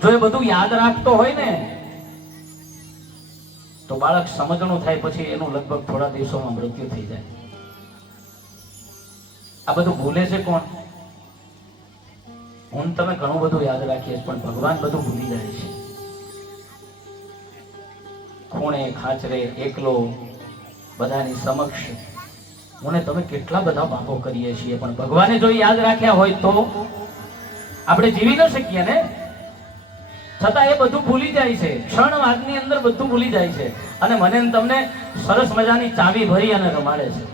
જો એ બધું યાદ રાખતો હોય ને તો બાળક સમજણું થાય પછી એનું લગભગ થોડા દિવસોમાં મૃત્યુ થઈ જાય. આ બધું ભૂલે છે કોણ? હું તમે ઘણું બધું યાદ રાખીએ પણ ભગવાન બધું ભૂલી જાય છે. ખૂણે ખાચરે એકલો બધાની સમક્ષ હું તમે કેટલા બધા પાપો કરીએ છીએ, પણ ભગવાને જો યાદ રાખ્યા હોય તો આપણે જીવી ન શકીએ ને. છતાં એ બધું ભૂલી જાય છે, ક્ષણવાદની અંદર બધું ભૂલી જાય છે અને મને તમને સરસ મજાની ચાવી ભરી અને રમાડે છે.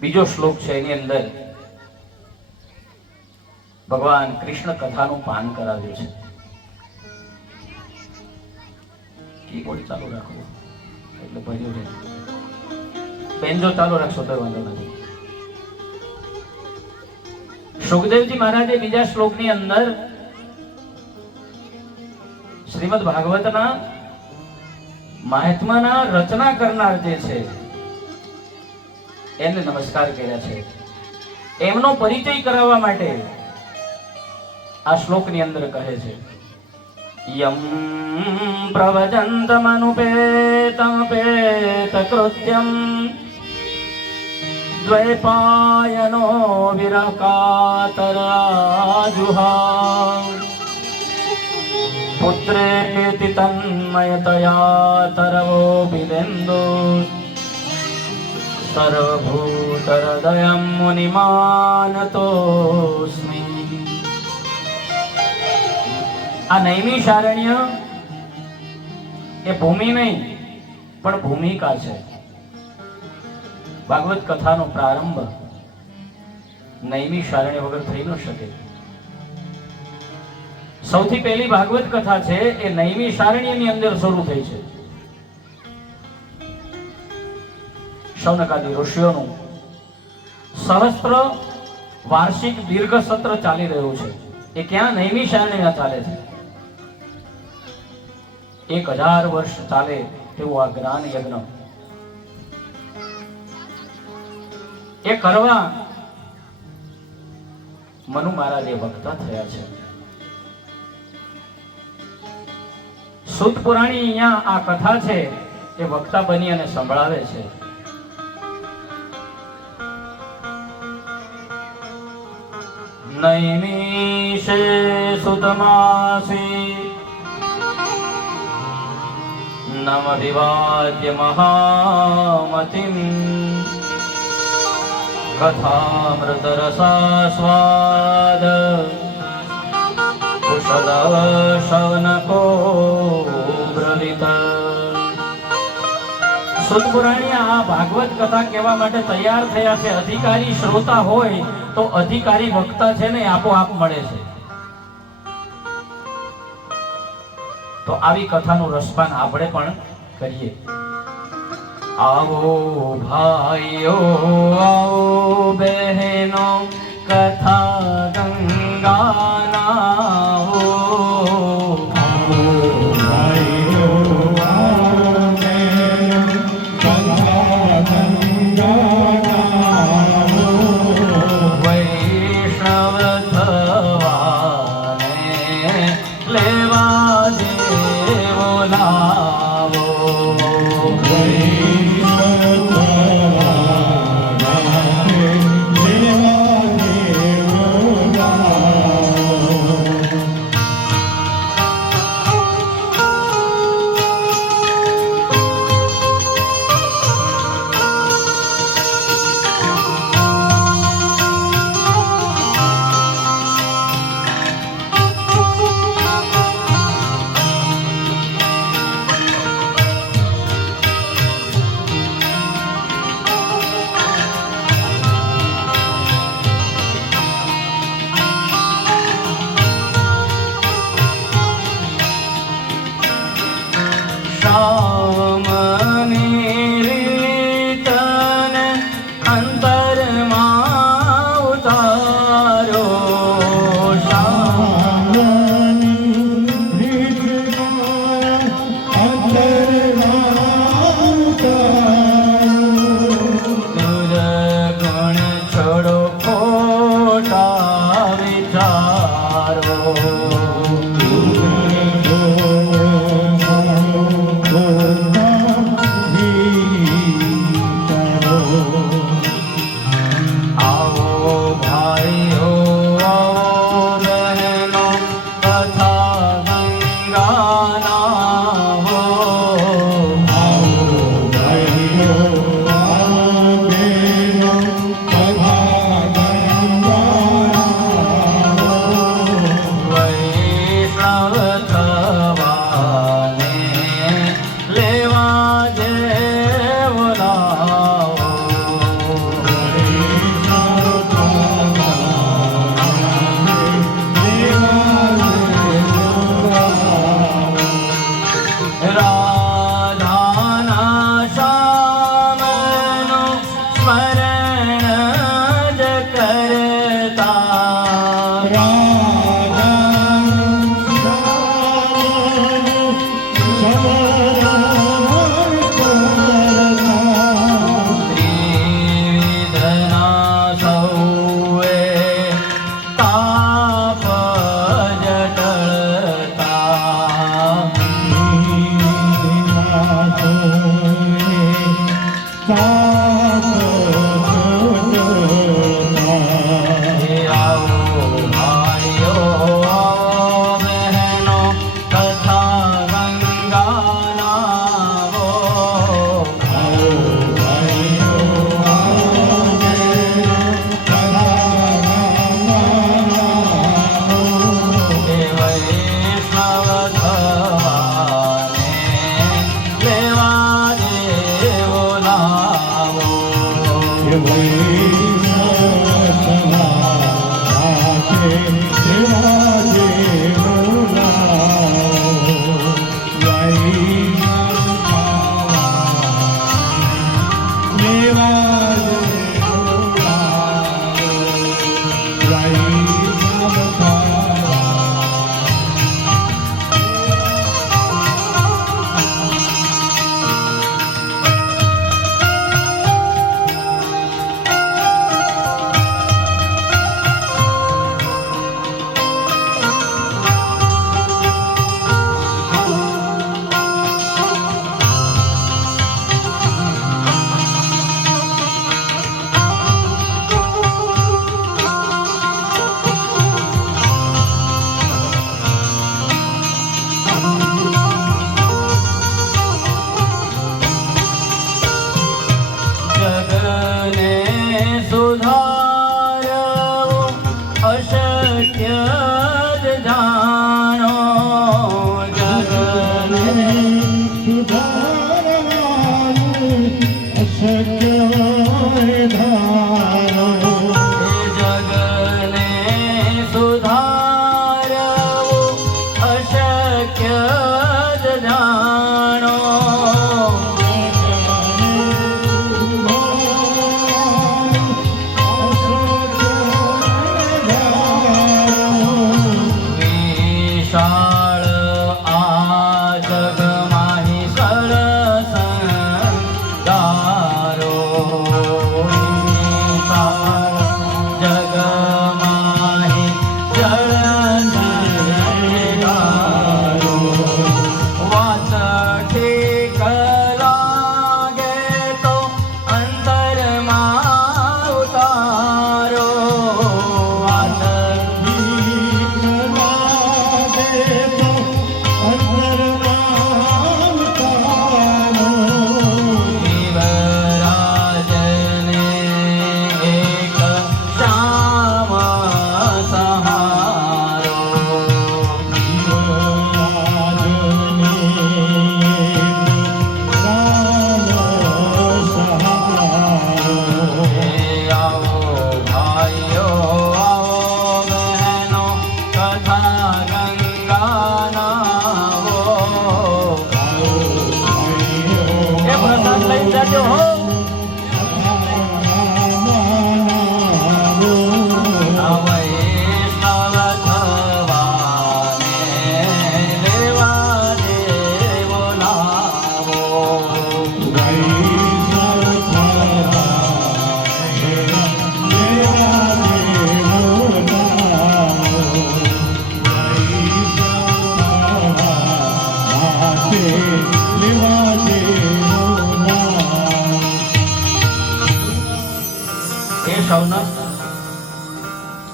બીજો શ્લોક છે એની અંદર ભગવાન કૃષ્ણ કથાનું પાન કરાવ્યું છે. કીબોર્ડ ચાલુ રાખવું એટલે ભર્યું છે. બેન્જો ચાલુ રાખશો તો વાંધો નથી. સુખદેવજી મહારાજે બીજા શ્લોકની અંદર શ્રીમદ ભાગવતના મહાત્માના રચના કરનાર જે છે એને નમસ્કાર કર્યા છે. એમનો પરિચય કરાવવા માટે આ શ્લોકની અંદર કહે છે યમ પ્રવજંતમનુપેતમ પેત કૃત્યમ દ્વૈપાયનો વિરકાતરાજુહા પુત્રેતિ તન્મયતયા તરવો બિલેન્દુ સર્વભૂતહૃદયં મુનિમાનતોસ્મિ. આ નૈમિષારણ્ય એ ભૂમિ નહીં પણ ભૂમિકા છે. ભાગવત કથાનો પ્રારંભ નૈમી શારણ્ય વગર થઈ ન શકે. સૌથી પહેલી ભાગવત કથા છે એ નૈમી શારણ્યની અંદર શરૂ થઈ છે. શૌનકાદી ઋષિઓનું સહસ્ત્ર વાર્ષિક દીર્ઘ સત્ર ચાલી રહ્યું છે. એ ક્યાં? નૈમી શારણ્યમાં ચાલે છે. 1000 વર્ષ ચાલે તેવું આ જ્ઞાન યજ્ઞ એ કરવા મનુ મહારાજે વક્તા થયા છે. સૂત પુરાણી અહીંયા આ કથા છે એ વક્તા બની અને સંભળાવે છે. નૈમિષે સુતમાસી નમ વિવાદ્ય મહામતિમ કથામૃત રસાસ્વાદ કુશલ શૌनको બ્રવીત. સૂત પુરાણી આ ભાગવત કથા કહેવા માટે તૈયાર થયા છે. અધિકારી શ્રોતા હોય તો અધિકારી વક્તા છે ને આપોઆપ મળે છે. તો આવી કથાનું રસપાન આપણે પણ કરીએ. આવો ભાઈઓ આવો બહેનો કથા ગંગાના હો. વૈષ્ણવ થવાને લેવા દેવો લાવો.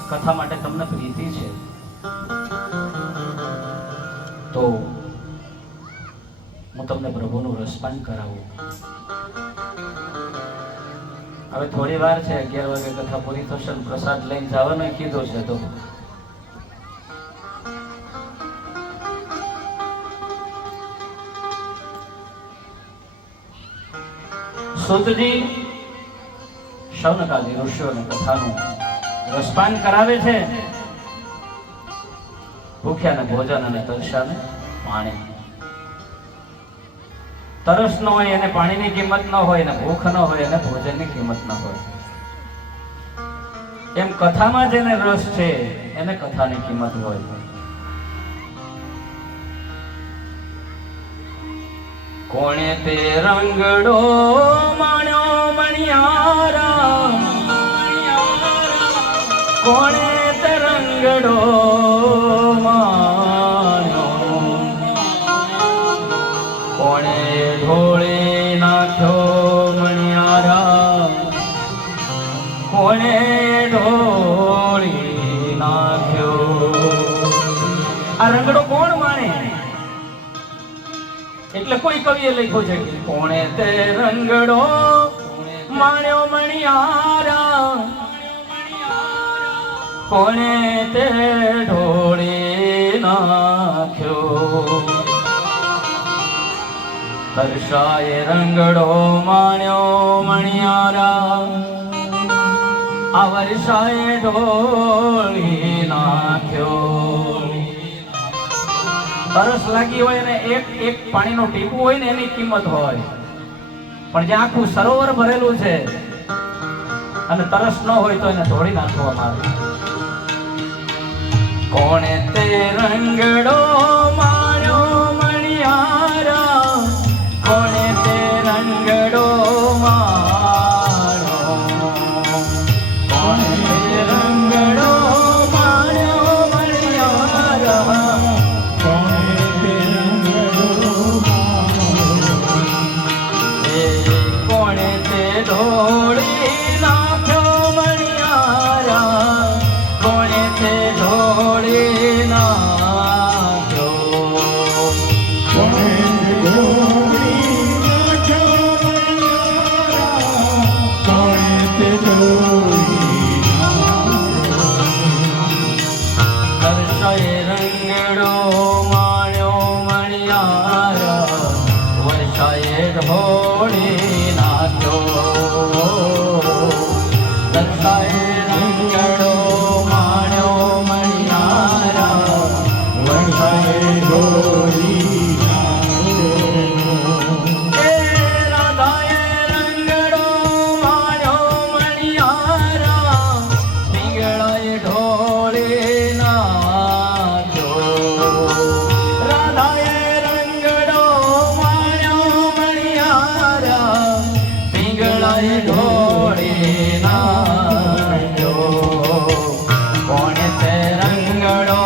કથા માટે તમને પ્રીતિ છે તો હું તમને પ્રભુનું રસપાન કરાવું. હવે થોડી વાર છે, 11 વાગે કથા પૂરી થશે, પ્રસાદ લઈને જવાનું કીધું છે. તો સુતજી શૌનકાદી ઋષિઓને કથાનું રસપાન કરાવે છે. ભૂખ્યાને ભોજન અને તરસ્યાને પાણી. તરસ ન હોય એને પાણીની કિંમત ન હોય, ને ભૂખ ન હોય એને ભોજનની કિંમત ન હોય. એમ કથામાં જેને રસ છે એને કથાની કિંમત હોય. કોણે તે રંગડો માણ્યો મણિયારા, કોણે તે રંગડો માણ્યો, કોણે ઢોળી નાખ્યો મણિયારા, કોણે ઢોળી નાખ્યો. આ રંગડો કોણ માણે? એટલે કોઈ કવિએ લખ્યું છે કે કોણે તે રંગડો માણ્યો મણિયારા, કોણે તે ઢોળી નાખ્યો. તરસાએ રંગડો માણ્યો મણિયારા, આ વર્ષાએ ઢોળી નાખ્યો. તરસ લાગી હોય ને એક એક પાણીનું ટીપું હોય ને એની કિંમત હોય, પણ જે આખું સરોવર ભરેલું છે અને તરસ ન હોય તો એને ઢોળી નાખવામાં આવે. કોણે તે રંગડો માર્યો મણિયારા, કોણે તે રંગડો માર્યો, કોણે તે રંગડો માર્યો મણિયારા, કોણે તે રંગડો એ કોણે તે ઢોળી નાખ્યો મણિયારા, કોણે તે ઢોળી નાખ્યો. કોણે ઢોળી નાખ્યો મણિયારા, કોણે તે ઢોળી વર્ષાએ રંગડો માણ્યો મણિયારા, વર્ષાએ ઢોળી નાખ્યો. વર્ષાએ રંગડો માણ્યો મણિયારા, વર્ષાએ ઢોળી એ રાધાએ રંગડો માણ્યો મણિયારા, પીંગળાએ ઢોળી નાખ્યો. રાધાએ રંગડો માણ્યો મણિયારા, પીંગળાએ ઢોળી નાખ્યો. કોણે તે રંગડો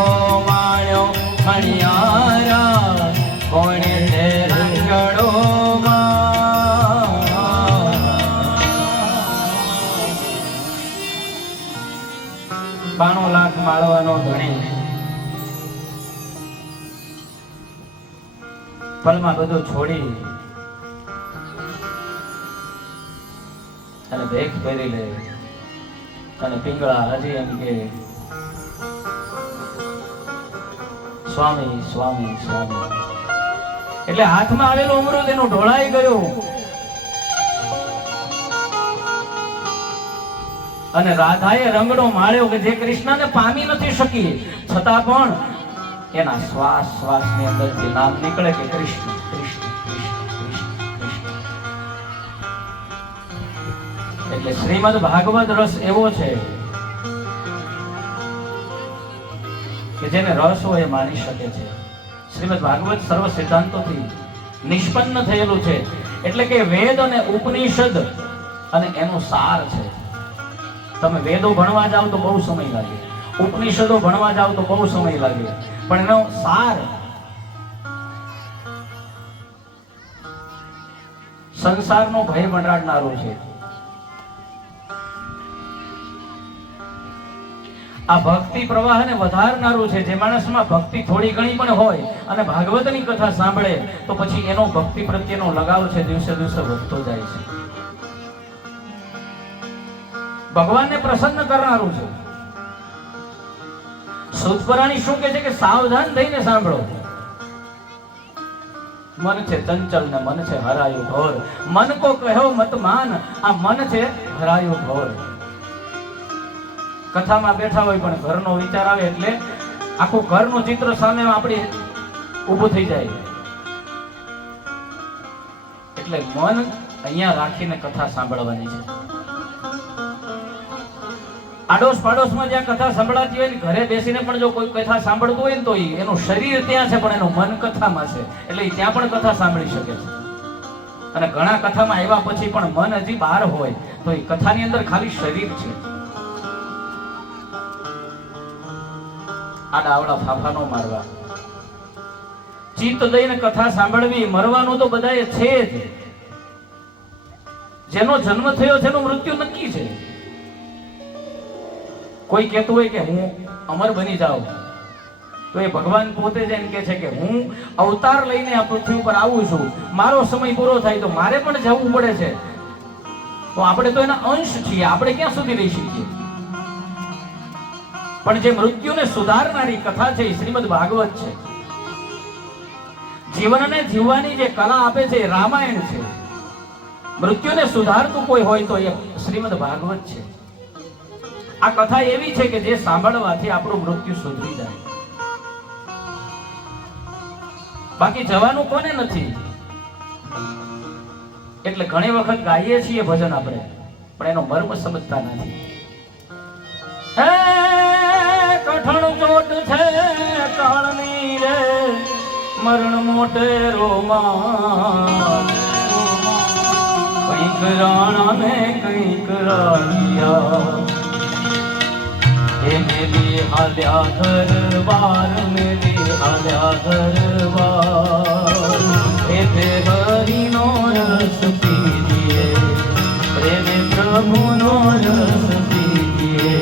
માણ્યો મણિયારા, કોણે તે રંગડો બાણું લાખ માળવાનો ધણી પલમાં બધું છોડી અને ભેખ પહેરી લે અને પિંગળા હજી એમ કે સ્વામી સ્વામી સ્વામી. એટલે હાથમાં આવેલું અમૃત એનું ઢોળાઈ ગયું અને રાધાએ રંગડો માળ્યો કે જે કૃષ્ણને પામી નથી શકી, છતાં પણ એના શ્વાસ શ્વાસની અંદરથી નામ નીકળે કે કૃષ્ણ કૃષ્ણ કૃષ્ણ કૃષ્ણ કૃષ્ણ. એટલે શ્રીમદ ભાગવત રસ એવો છે કે જેને રસ હોય એ માણી શકે છે. શ્રીમદ ભાગવત સર્વ સિદ્ધાંતોથી નિષ્પન્ન થયેલું છે, એટલે કે વેદ અને ઉપનિષદ અને એનો સાર છે. તમે વેદો ભણવા જાઓ તો બહુ સમય લાગે, ઉપનિષદો ભણવા જાઓ તો બહુ સમય લાગે, પણ એનો સાર સંસારનો ભય મંડાડનારો છે. આ ભક્તિ પ્રવાહને વધારનારું છે. જે માણસમાં ભક્તિ થોડી ઘણી પણ હોય અને ભાગવતની કથા સાંભળે તો પછી એનો ભક્તિ પ્રત્યેનો લગાવ છે દિવસે દિવસે વધતો જાય છે. ભગવાનને પ્રસન્ન કરનારું છે. સુતપરાણી શું કહે છે કે સાવધાન થઈને સાંભળો. મન છે ચંચલ ને મન છે હરાયું ઘોર, મન કો કહો મત માન, આ મન છે હરાયું ઘોર. કથામાં બેઠા હોય પણ ઘરનો વિચાર આવે એટલે આખું ઘરનું ચિત્ર સામે આપણી ઊભું થઈ જાય. એટલે મન અહીંયા રાખીને કથા સાંભળવાની છે. આડોશ પાડોશમાં જ્યાં કથા સંભળાતી હોય ને ઘરે બેસીને પણ જો કોઈ કથા સાંભળતું હોય ને તો એનું શરીર ત્યાં છે પણ એનું મન કથામાં છે, એટલે ત્યાં પણ કથા સાંભળી શકે છે. અને ઘણા કથામાં આવ્યા પછી પણ મન હજી બહાર હોય તો એ કથાની અંદર ખાલી શરીર છે. આડા આવડા ફાફા નો મારવા, ચિત્ત દઈને કથા સાંભળવી. મરવાનું તો બધાએ છે જ. જેનો જન્મ થયો છે એનું મૃત્યુ નક્કી છે. કોઈ કહેતું હોય કે હું અમર બની જાઉં તો એ ભગવાન પોતે જ એમ કહે છે કે હું અવતાર લઈને આ પૃથ્વી ઉપર આવું છું, મારો સમય પૂરો થાય તો મારે પણ જવું પડે છે. તો આપણે તો એના અંશ છીએ, આપણે ક્યાં સુધી રહી શકીએ? પણ જે મૃત્યુને સુધારનારી કથા છે એ શ્રીમદ ભાગવત છે. જીવનને જીવવાની જે કલા આપે છે એ રામાયણ છે. મૃત્યુને સુધારતું કોઈ હોય તો એ શ્રીમદ ભાગવત છે. આ કથા એવી છે કે જે સાંભળવાથી આપણું મૃત્યુ સુધરી જાય. બાકી જવાનું કોને નથી. એટલે ઘણી વખત ગાઈએ છીએ ભજન આપણે, પણ એનો મર્મ સમજતા નથી. હે કઠણ ચોટ છે કાળની રે, મરણ મોટેરો માં, કંઈક રાણા ને કંઈક રાણિયા, એને બી હાલ્યા ઘરવાર, ને બી હાલ્યા ઘરવાર, એ તે હરિનો રસ પીજીએ, પ્રેમે પ્રભુનો રસ પીજીએ.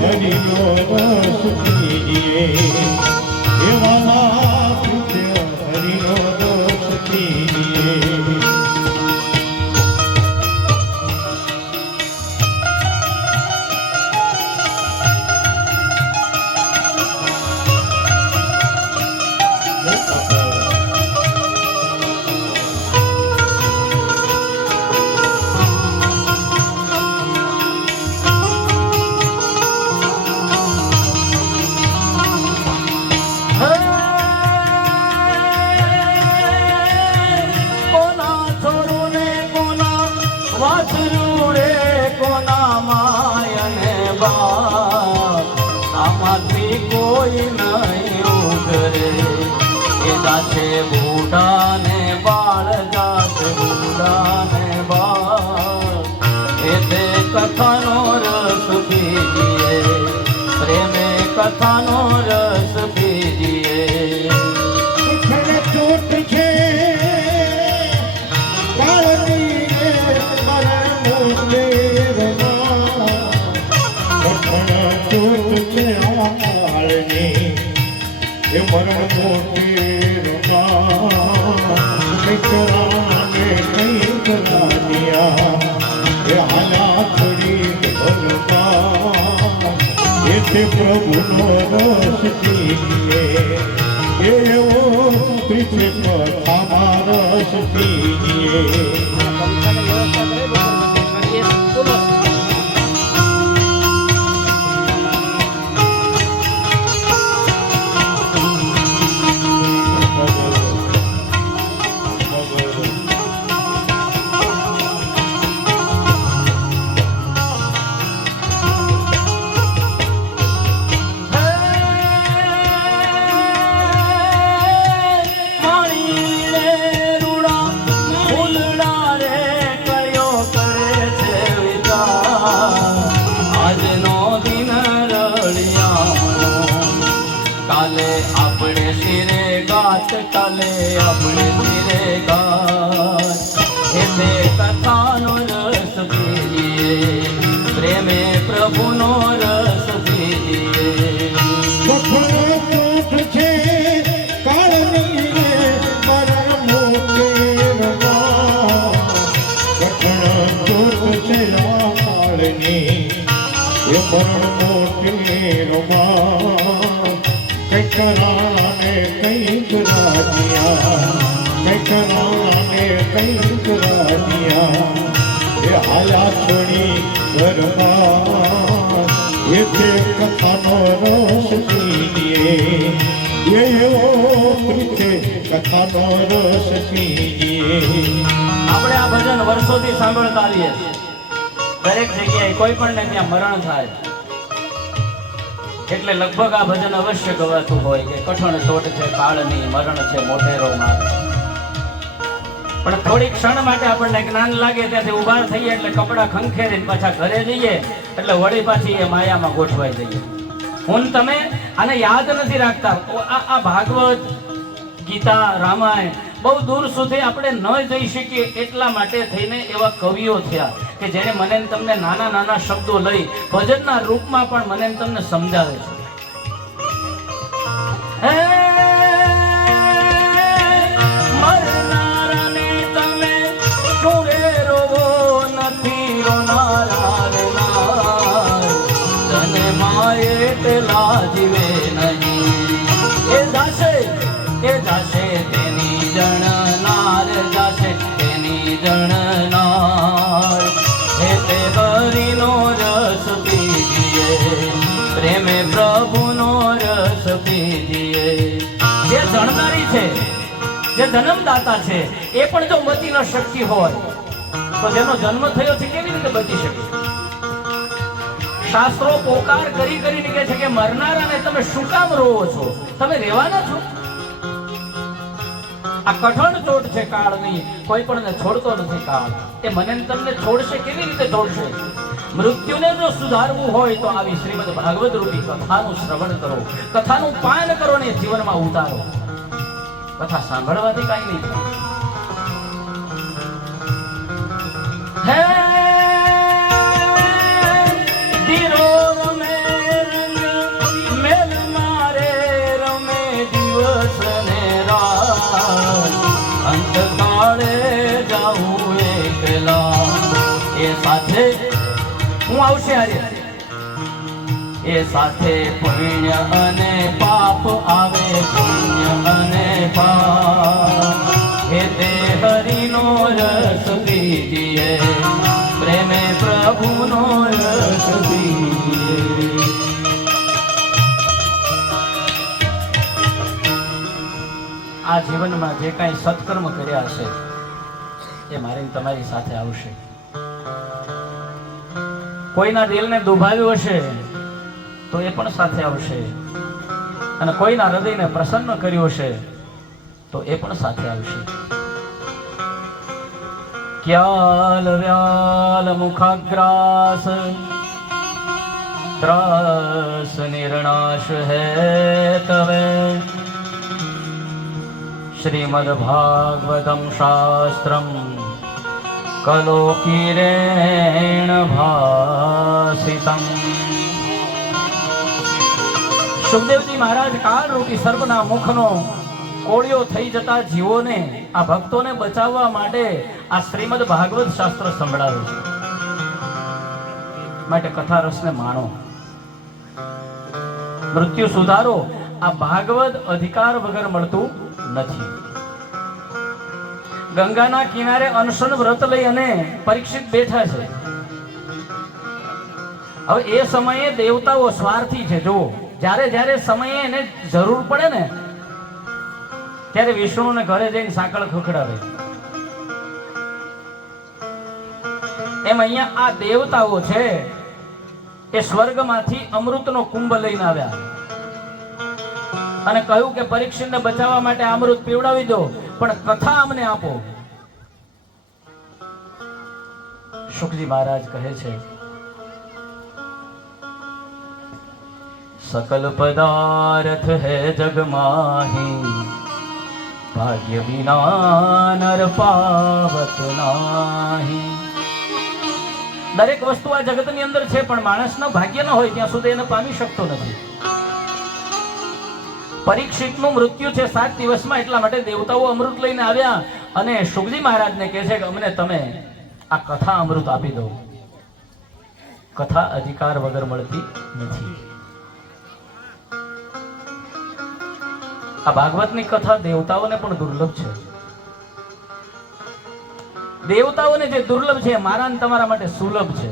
હરિનો રસ પીજીએ, એવાલા હરિનો રસ પીજીએ. કોઈ નહીં ઉઘરે, એ જાતે બુઢા ને બાળ, જાતે બુઢા ને બાળ, એ તે કથાનો રસ પીજીએ, પ્રેમે કથાનો રસ પીજીએ. મરણ મોટી કંઈક રાનિયા, એ હાલા છોડી ભગવાન, એ તે પ્રભુનો રસ પીજીએ, એવો કૃષ્ણ કથામાં રસ પીજીએ. કાલે આપણે ધીરે ગાય, એટલે કથાનો રસ પીજીએ, પ્રેમે પ્રભુનો રસ પીજીએ. છોડી વરમાન એતે કથાનો રસ પીજીએ એવો પ્રીતે કથાનો રસ પીજીએ. આપણે આ ભજન વર્ષોથી સાંભળતા આવીએ છીએ. દરેક જગ્યાએ કોઈ પણ ને ત્યાં મરણ થાય એટલે લગભગ આ ભજન અવશ્ય ગવાતું હોય કે કઠણ ચોટ છે કાળની, મરણ છે મોઢેરો માર. પણ થોડી ક્ષણ માટે આપણને જ્ઞાન લાગે ત્યાંથી ઉભા થઈએ એટલે કપડા ખંખેરીને પાછા ઘરે જઈએ એટલે વળી પાછી એ માયામાં ગોઠવાઈ જઈએ. હું તમે આને યાદ નથી રાખતા. આ ભાગવત, ગીતા, રામાયણ બહુ દૂર સુધી આપણે ન જઈ શકીએ એટલા માટે થઈને એવા કવિઓ થયા કે જેને મને ને તમને નાના નાના શબ્દો લઈ ભજનના રૂપમાં પણ મને ને તમને સમજાવે છે. મરનારાને તમે શું રે રોવો નથી રોનારા રે નાર, તને માએ પેલા જીવે નહીં. એ જાશે તેની જણનાર, જાશે તેની જણનાર. હે તે હરિનો રસ પીજીએ, પ્રેમે પ્રભુનો રસ પીજીએ. જે જણનારી છે, જે જન્મદાતા છે, એ પણ જો મતી ન શકતી હોય તો જેનો જન્મ થયો છે કેવી રીતે બચી શકે? શાસ્ત્રો પોકાર કરી કરીને કહે છે કે મરનારાને તમે શું કામ રોવો છો? તમે રહેવાના છો? આ કઠણ ચોટ છે કાળની, કોઈ પણ ને છોડતો નથી કાળ. એ મને તમને છોડશે કેવી રીતે છોડશે? મૃત્યુને જો સુધારવું હોય તો આવી શ્રીમદ ભાગવત રૂપી કથાનું શ્રવણ કરો, કથાનું પાન કરો ને જીવનમાં ઉતારો. કથા સાંભળવાથી કઈ નહીં થાય. હે ધીરો રમે રંગ મેલ મારે રમે દિવસ ને રાત, અંતકાળે જાઉં એકલા. એ સાથે હું આવશે આજે, એ સાથે પુણ્ય અને પાપ આવે, પુણ્ય અને પાપ. હે તે હરિનો રસ પીજીએ, પ્રેમે પ્રભુનો રસ પીજીએ. આ જીવનમાં જે કાંઈ સત્કર્મ કર્યા હશે એ મારી તમારી સાથે આવશે. કોઈના દિલને દુભાવ્યું હશે તો એ પણ સાથે આવશે, અને કોઈના હૃદયને પ્રસન્ન કર્યું હશે તો એ પણ સાથે આવશે. ક્યાલ વ્યાલ મુખાગ્રાસ ત્રાસ નિર્ણાશ હે તવે, શ્રીમદ ભાગવતમ શાસ્ત્રમ કલોકિરેણ ભાસિતમ. સુખદેવજી મહારાજ કાળરૂપી સર્પના મુખનો કોળિયો થઈ જતા જીવોને, આ ભક્તોને બચાવવા માટે આ શ્રીમદ ભાગવત શાસ્ત્ર સંભળાવે છે. માટે કથા રસને માણો, મૃત્યુ સુધારો. આ ભાગવત અધિકાર વગર મળતું નથી. ગંગાના કિનારે અનશન વ્રત લઈ અને પરીક્ષિત બેઠા છે. હવે એ સમયે દેવતાઓ સ્વાર્થી છે. જો જ્યારે જ્યારે સમયે એને જરૂર પડે ને ત્યારે વિષ્ણુને ઘરે જઈને સાંકળ ખખડાવે. એમ અહીંયા આ દેવતાઓ છે એ સ્વર્ગમાંથી અમૃતનો કુંભ લઈને આવ્યા અને કહ્યું કે પરીક્ષિતને બચાવવા માટે અમૃત પીવડાવી દો, પણ કથા અમને આપો. શુકજી મહારાજ કહે છે, सकल पदार्थ है जग माही, भाग्य विना नर पावत नाही. દરેક વસ્તુ આ જગતની અંદર છે, પણ માણસનો ભાગ્ય ન હોય ત્યાં સુધી એને પામી શકતો નથી. પરીક્ષિતનું મૃત્યુ છે 7 દિવસમાં, એટલા માટે દેવતાઓ અમૃત લઈને આવ્યા અને શુકજી મહારાજને કહે છે કે અમને તમે આ કથા અમૃત આપી દો. કથા અધિકાર વગર મળતી નથી. આ ભાગવતની કથા દેવતાઓને પણ દુર્લભ છે. દેવતાઓને જે દુર્લભ છે મારા ને તમારા માટે સુલભ છે.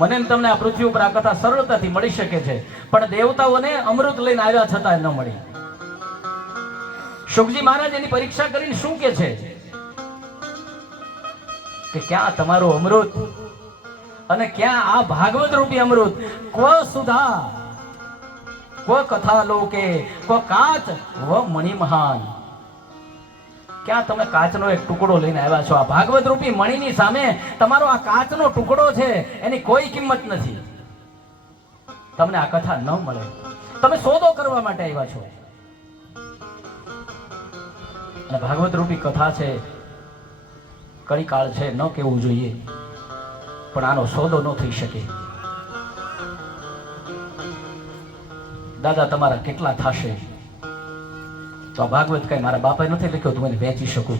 મને ને તમને આ પૃથ્વી ઉપર આ કથા સરળતાથી મળી શકે છે, પણ દેવતાઓને અમૃત લઈને આવ્યા છતાં ન મળી. શુકજી મહારાજ એની પરીક્ષા કરીને શું કે છે કે ક્યાં તમારું અમૃત અને ક્યાં આ ભાગવત રૂપી અમૃત? ક્વ સુધા ક્વ કથા લોકે ક્વ કાચ વ મણિ મહાન. ક્યાં તમે કાચનો એક ટુકડો લઈને આવ્યા છો? આ ભાગવત રૂપી મણીની સામે તમારો આ કાચનો ટુકડો છે, એની કોઈ કિંમત નથી. તમને આ કથા ન મળે, તમે સોદો કરવા માટે આવ્યા છો. અને ભાગવત રૂપી કથા છે, કળીકાળ છે, ન કહેવું જોઈએ, પણ આનો સોદો ન થઈ શકે. દાદા તમારા કેટલા થશે? તો આ ભાગવત કઈ મારા બાપાએ નથી લખ્યો, તું એને વેચી શકું.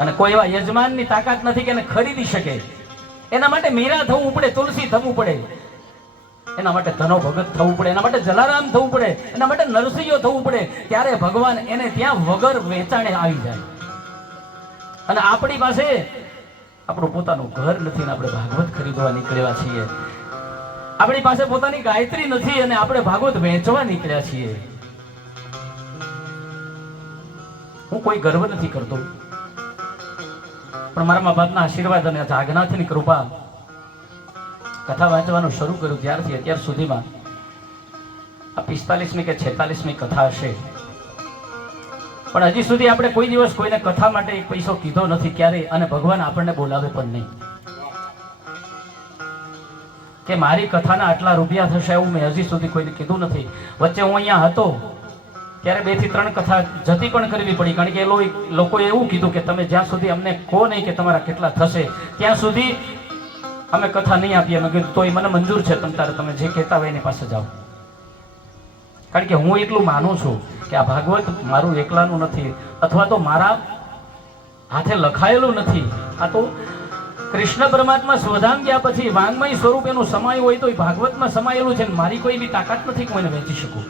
અને કોઈ એવા યજમાનની તાકાત નથી કે એને ખરીદી શકે. એના માટે મીરા થવું પડે, તુલસી થવું પડે, એના માટે ધનો ભગત થવું પડે, એના માટે જલારામ થવું પડે, એના માટે નરસિંહો થવું પડે, ત્યારે ભગવાન એને ત્યાં વગર વેચાણે આવી જાય. અને આપણી પાસે આપણું પોતાનું ઘર નથી ને આપણે ભાગવત ખરીદવા નીકળ્યા છીએ. આપણી પાસે પોતાની ગાયત્રી નથી અને આપણે ભાગવત વેચવા નીકળ્યા છીએ. હું કોઈ ગર્વ નથી કરતો, પણ મારા મા બાપના આશીર્વાદ અને જાગનાથની કૃપા કથા વાંચવાનું શરૂ કર્યું ત્યારથી અત્યાર સુધીમાં આ 45મી કે 46મી કથા હશે, પણ હજી સુધી આપણે કોઈ દિવસ કોઈને કથા માટે એક પૈસો કીધો નથી ક્યારેય, અને ભગવાન આપણને બોલાવે પણ નહીં કે મારી કથાના આટલા રૂપિયા થશે, એવું મેં હજી સુધી કોઈને કીધું નથી. વચ્ચે હું અહીંયા હતો ત્યારે 2 થી 3 કથા જતી પણ કરવી પડી, કારણ કે એ લોકોએ એવું કીધું કે તમે જ્યાં સુધી અમને કહો નહીં કે તમારા કેટલા થશે ત્યાં સુધી અમે કથા નહીં આપીએ. મેં કીધું તોય મને મંજૂર છે, તમે જે કહેતા હોય એની પાસે જાઓ. કારણ કે હું એટલું માનું છું કે આ ભાગવત મારું એકલાનું નથી, અથવા તો મારા હાથે લખાયેલું નથી. આ તો કૃષ્ણ પરમાત્મા સ્વધામ ગયા પછી વાંગમય સ્વરૂપ એનું સમાયું હોય તો એ ભાગવતમાં સમાયેલું છે. મારી કોઈ એવી તાકાત નથી કે હું એને વેચી શકું.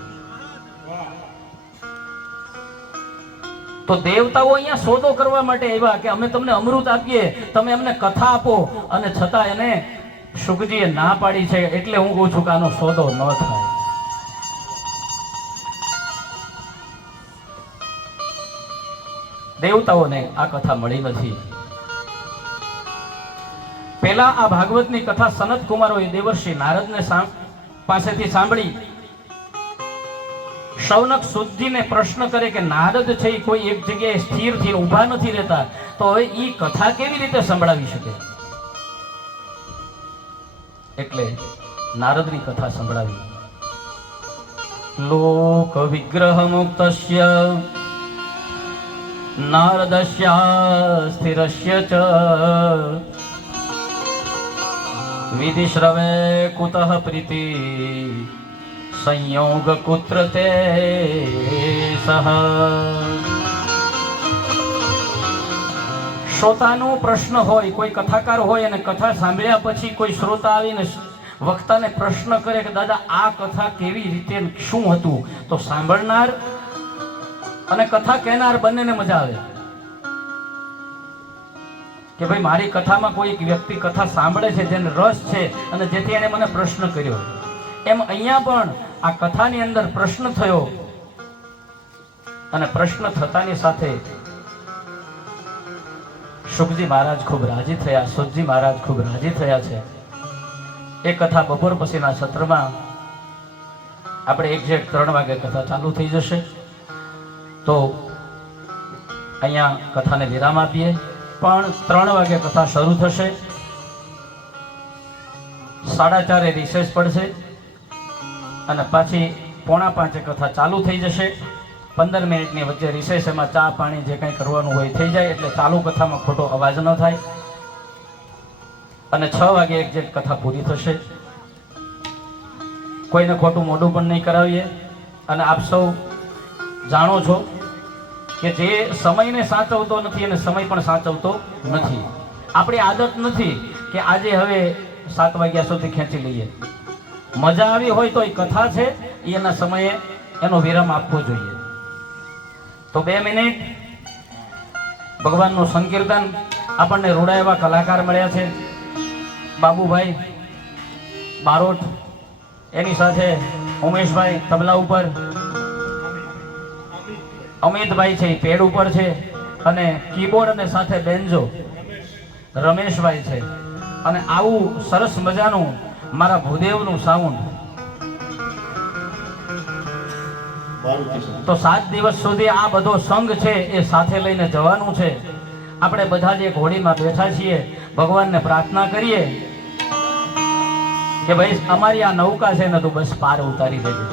તો દેવતાઓ અહીંયા સોદો કરવા માટે આવ્યા કે અમે તમને અમૃત આપીએ, તમે અમને કથા આપો, અને છતાં એને શુકજીએ ના પાડી છે. એટલે હું કહું છું કે આનો સોદો ન થાય. દેવતાઓને આ કથા મળી નથી. પહેલા આ ભાગવતની કથા સનત કુમારોએ દેવર્ષિ નારદને પાસેથી સાંભળી. શૌનક સુધીને પ્રશ્ન કરે કે નારદ છે એ કોઈ એક જગ્યાએ સ્થિર થઈને ઊભા નથી રહેતા, તો હવે ઈ કથા કેવી રીતે સંભળાવી શકે? એટલે નારદની કથા સંભળાવી. લોક વિગ્રહ મુક્તસ્ય નારદસ્ય સ્થિરસ્ય ચ વિધિશ્રવે કુતઃ પ્રીતિ સંયોગ કુત્ર તે સહ. શ્રોતાનો પ્રશ્ન હોય, કોઈ કથાકાર હોય અને કથા સાંભળ્યા પછી કોઈ શ્રોતા આવીને વક્તાને પ્રશ્ન કરે કે દાદા આ કથા કેવી રીતે શું હતું, તો સાંભળનાર અને કથા કહેનાર બંનેને મજા આવે કે ભાઈ મારી કથામાં કોઈ એક વ્યક્તિ કથા સાંભળે છે જેને રસ છે અને જેથી એને મને પ્રશ્ન કર્યો. એમ અહીંયા પણ આ કથાની અંદર પ્રશ્ન થયો અને પ્રશ્ન થતાની સાથે શુકજી મહારાજ ખૂબ રાજી થયા, સુતજી મહારાજ ખૂબ રાજી થયા છે. એ કથા બપોર પછીના સત્રમાં આપણે એક્ઝેક્ટ 3 વાગે કથા ચાલુ થઈ જશે. તો અહીંયા કથાને વિરામ આપીએ, પણ 3 વાગે કથા શરૂ થશે. 4:30 રિસેસ પડશે અને પાછી 4:45 કથા ચાલુ થઈ જશે. 15 મિનિટની વચ્ચે રિસેસ, એમાં ચા પાણી જે કંઈ કરવાનું હોય થઈ જાય, એટલે ચાલુ કથામાં ખોટો અવાજ ન થાય. અને 6 વાગે એક્ઝેક્ટ કથા પૂરી થશે. કોઈને ખોટું મોઢું પણ નહીં કરાવીએ. અને આપ સૌ જાણો છો કે જે સમયને સાચવતો નથી અને સમય પણ સાચવતો નથી. આપણી આદત નથી કે આજે હવે 7 વાગ્યા સુધી ખેંચી લઈએ. મજા આવી હોય તો એ કથા છે એના સમયે એનો વિરામ આપવો જોઈએ. તો 2 મિનિટ ભગવાનનું સંકીર્તન આપણને રૂડા એવા કલાકાર મળ્યા છે. બાબુભાઈ બારોટ, એની સાથે ઉમેશભાઈ તબલા ઉપર, અમિતભાઈ છે એ પેડ ઉપર છે, અને કીબોર્ડ અને સાથે બેન્જો રમેશભાઈ છે. અને આવું સરસ મજાનું મારા ભૂદેવનું સાઉન્ડ. તો 7 દિવસ સુધી આ બધો સંઘ છે એ સાથે લઈને જવાનું છે. આપણે બધા જે ઘોડીમાં બેઠા છીએ, ભગવાનને પ્રાર્થના કરીએ કે ભાઈ અમારી આ નૌકા છે ને તું બસ પાર ઉતારી દેજે.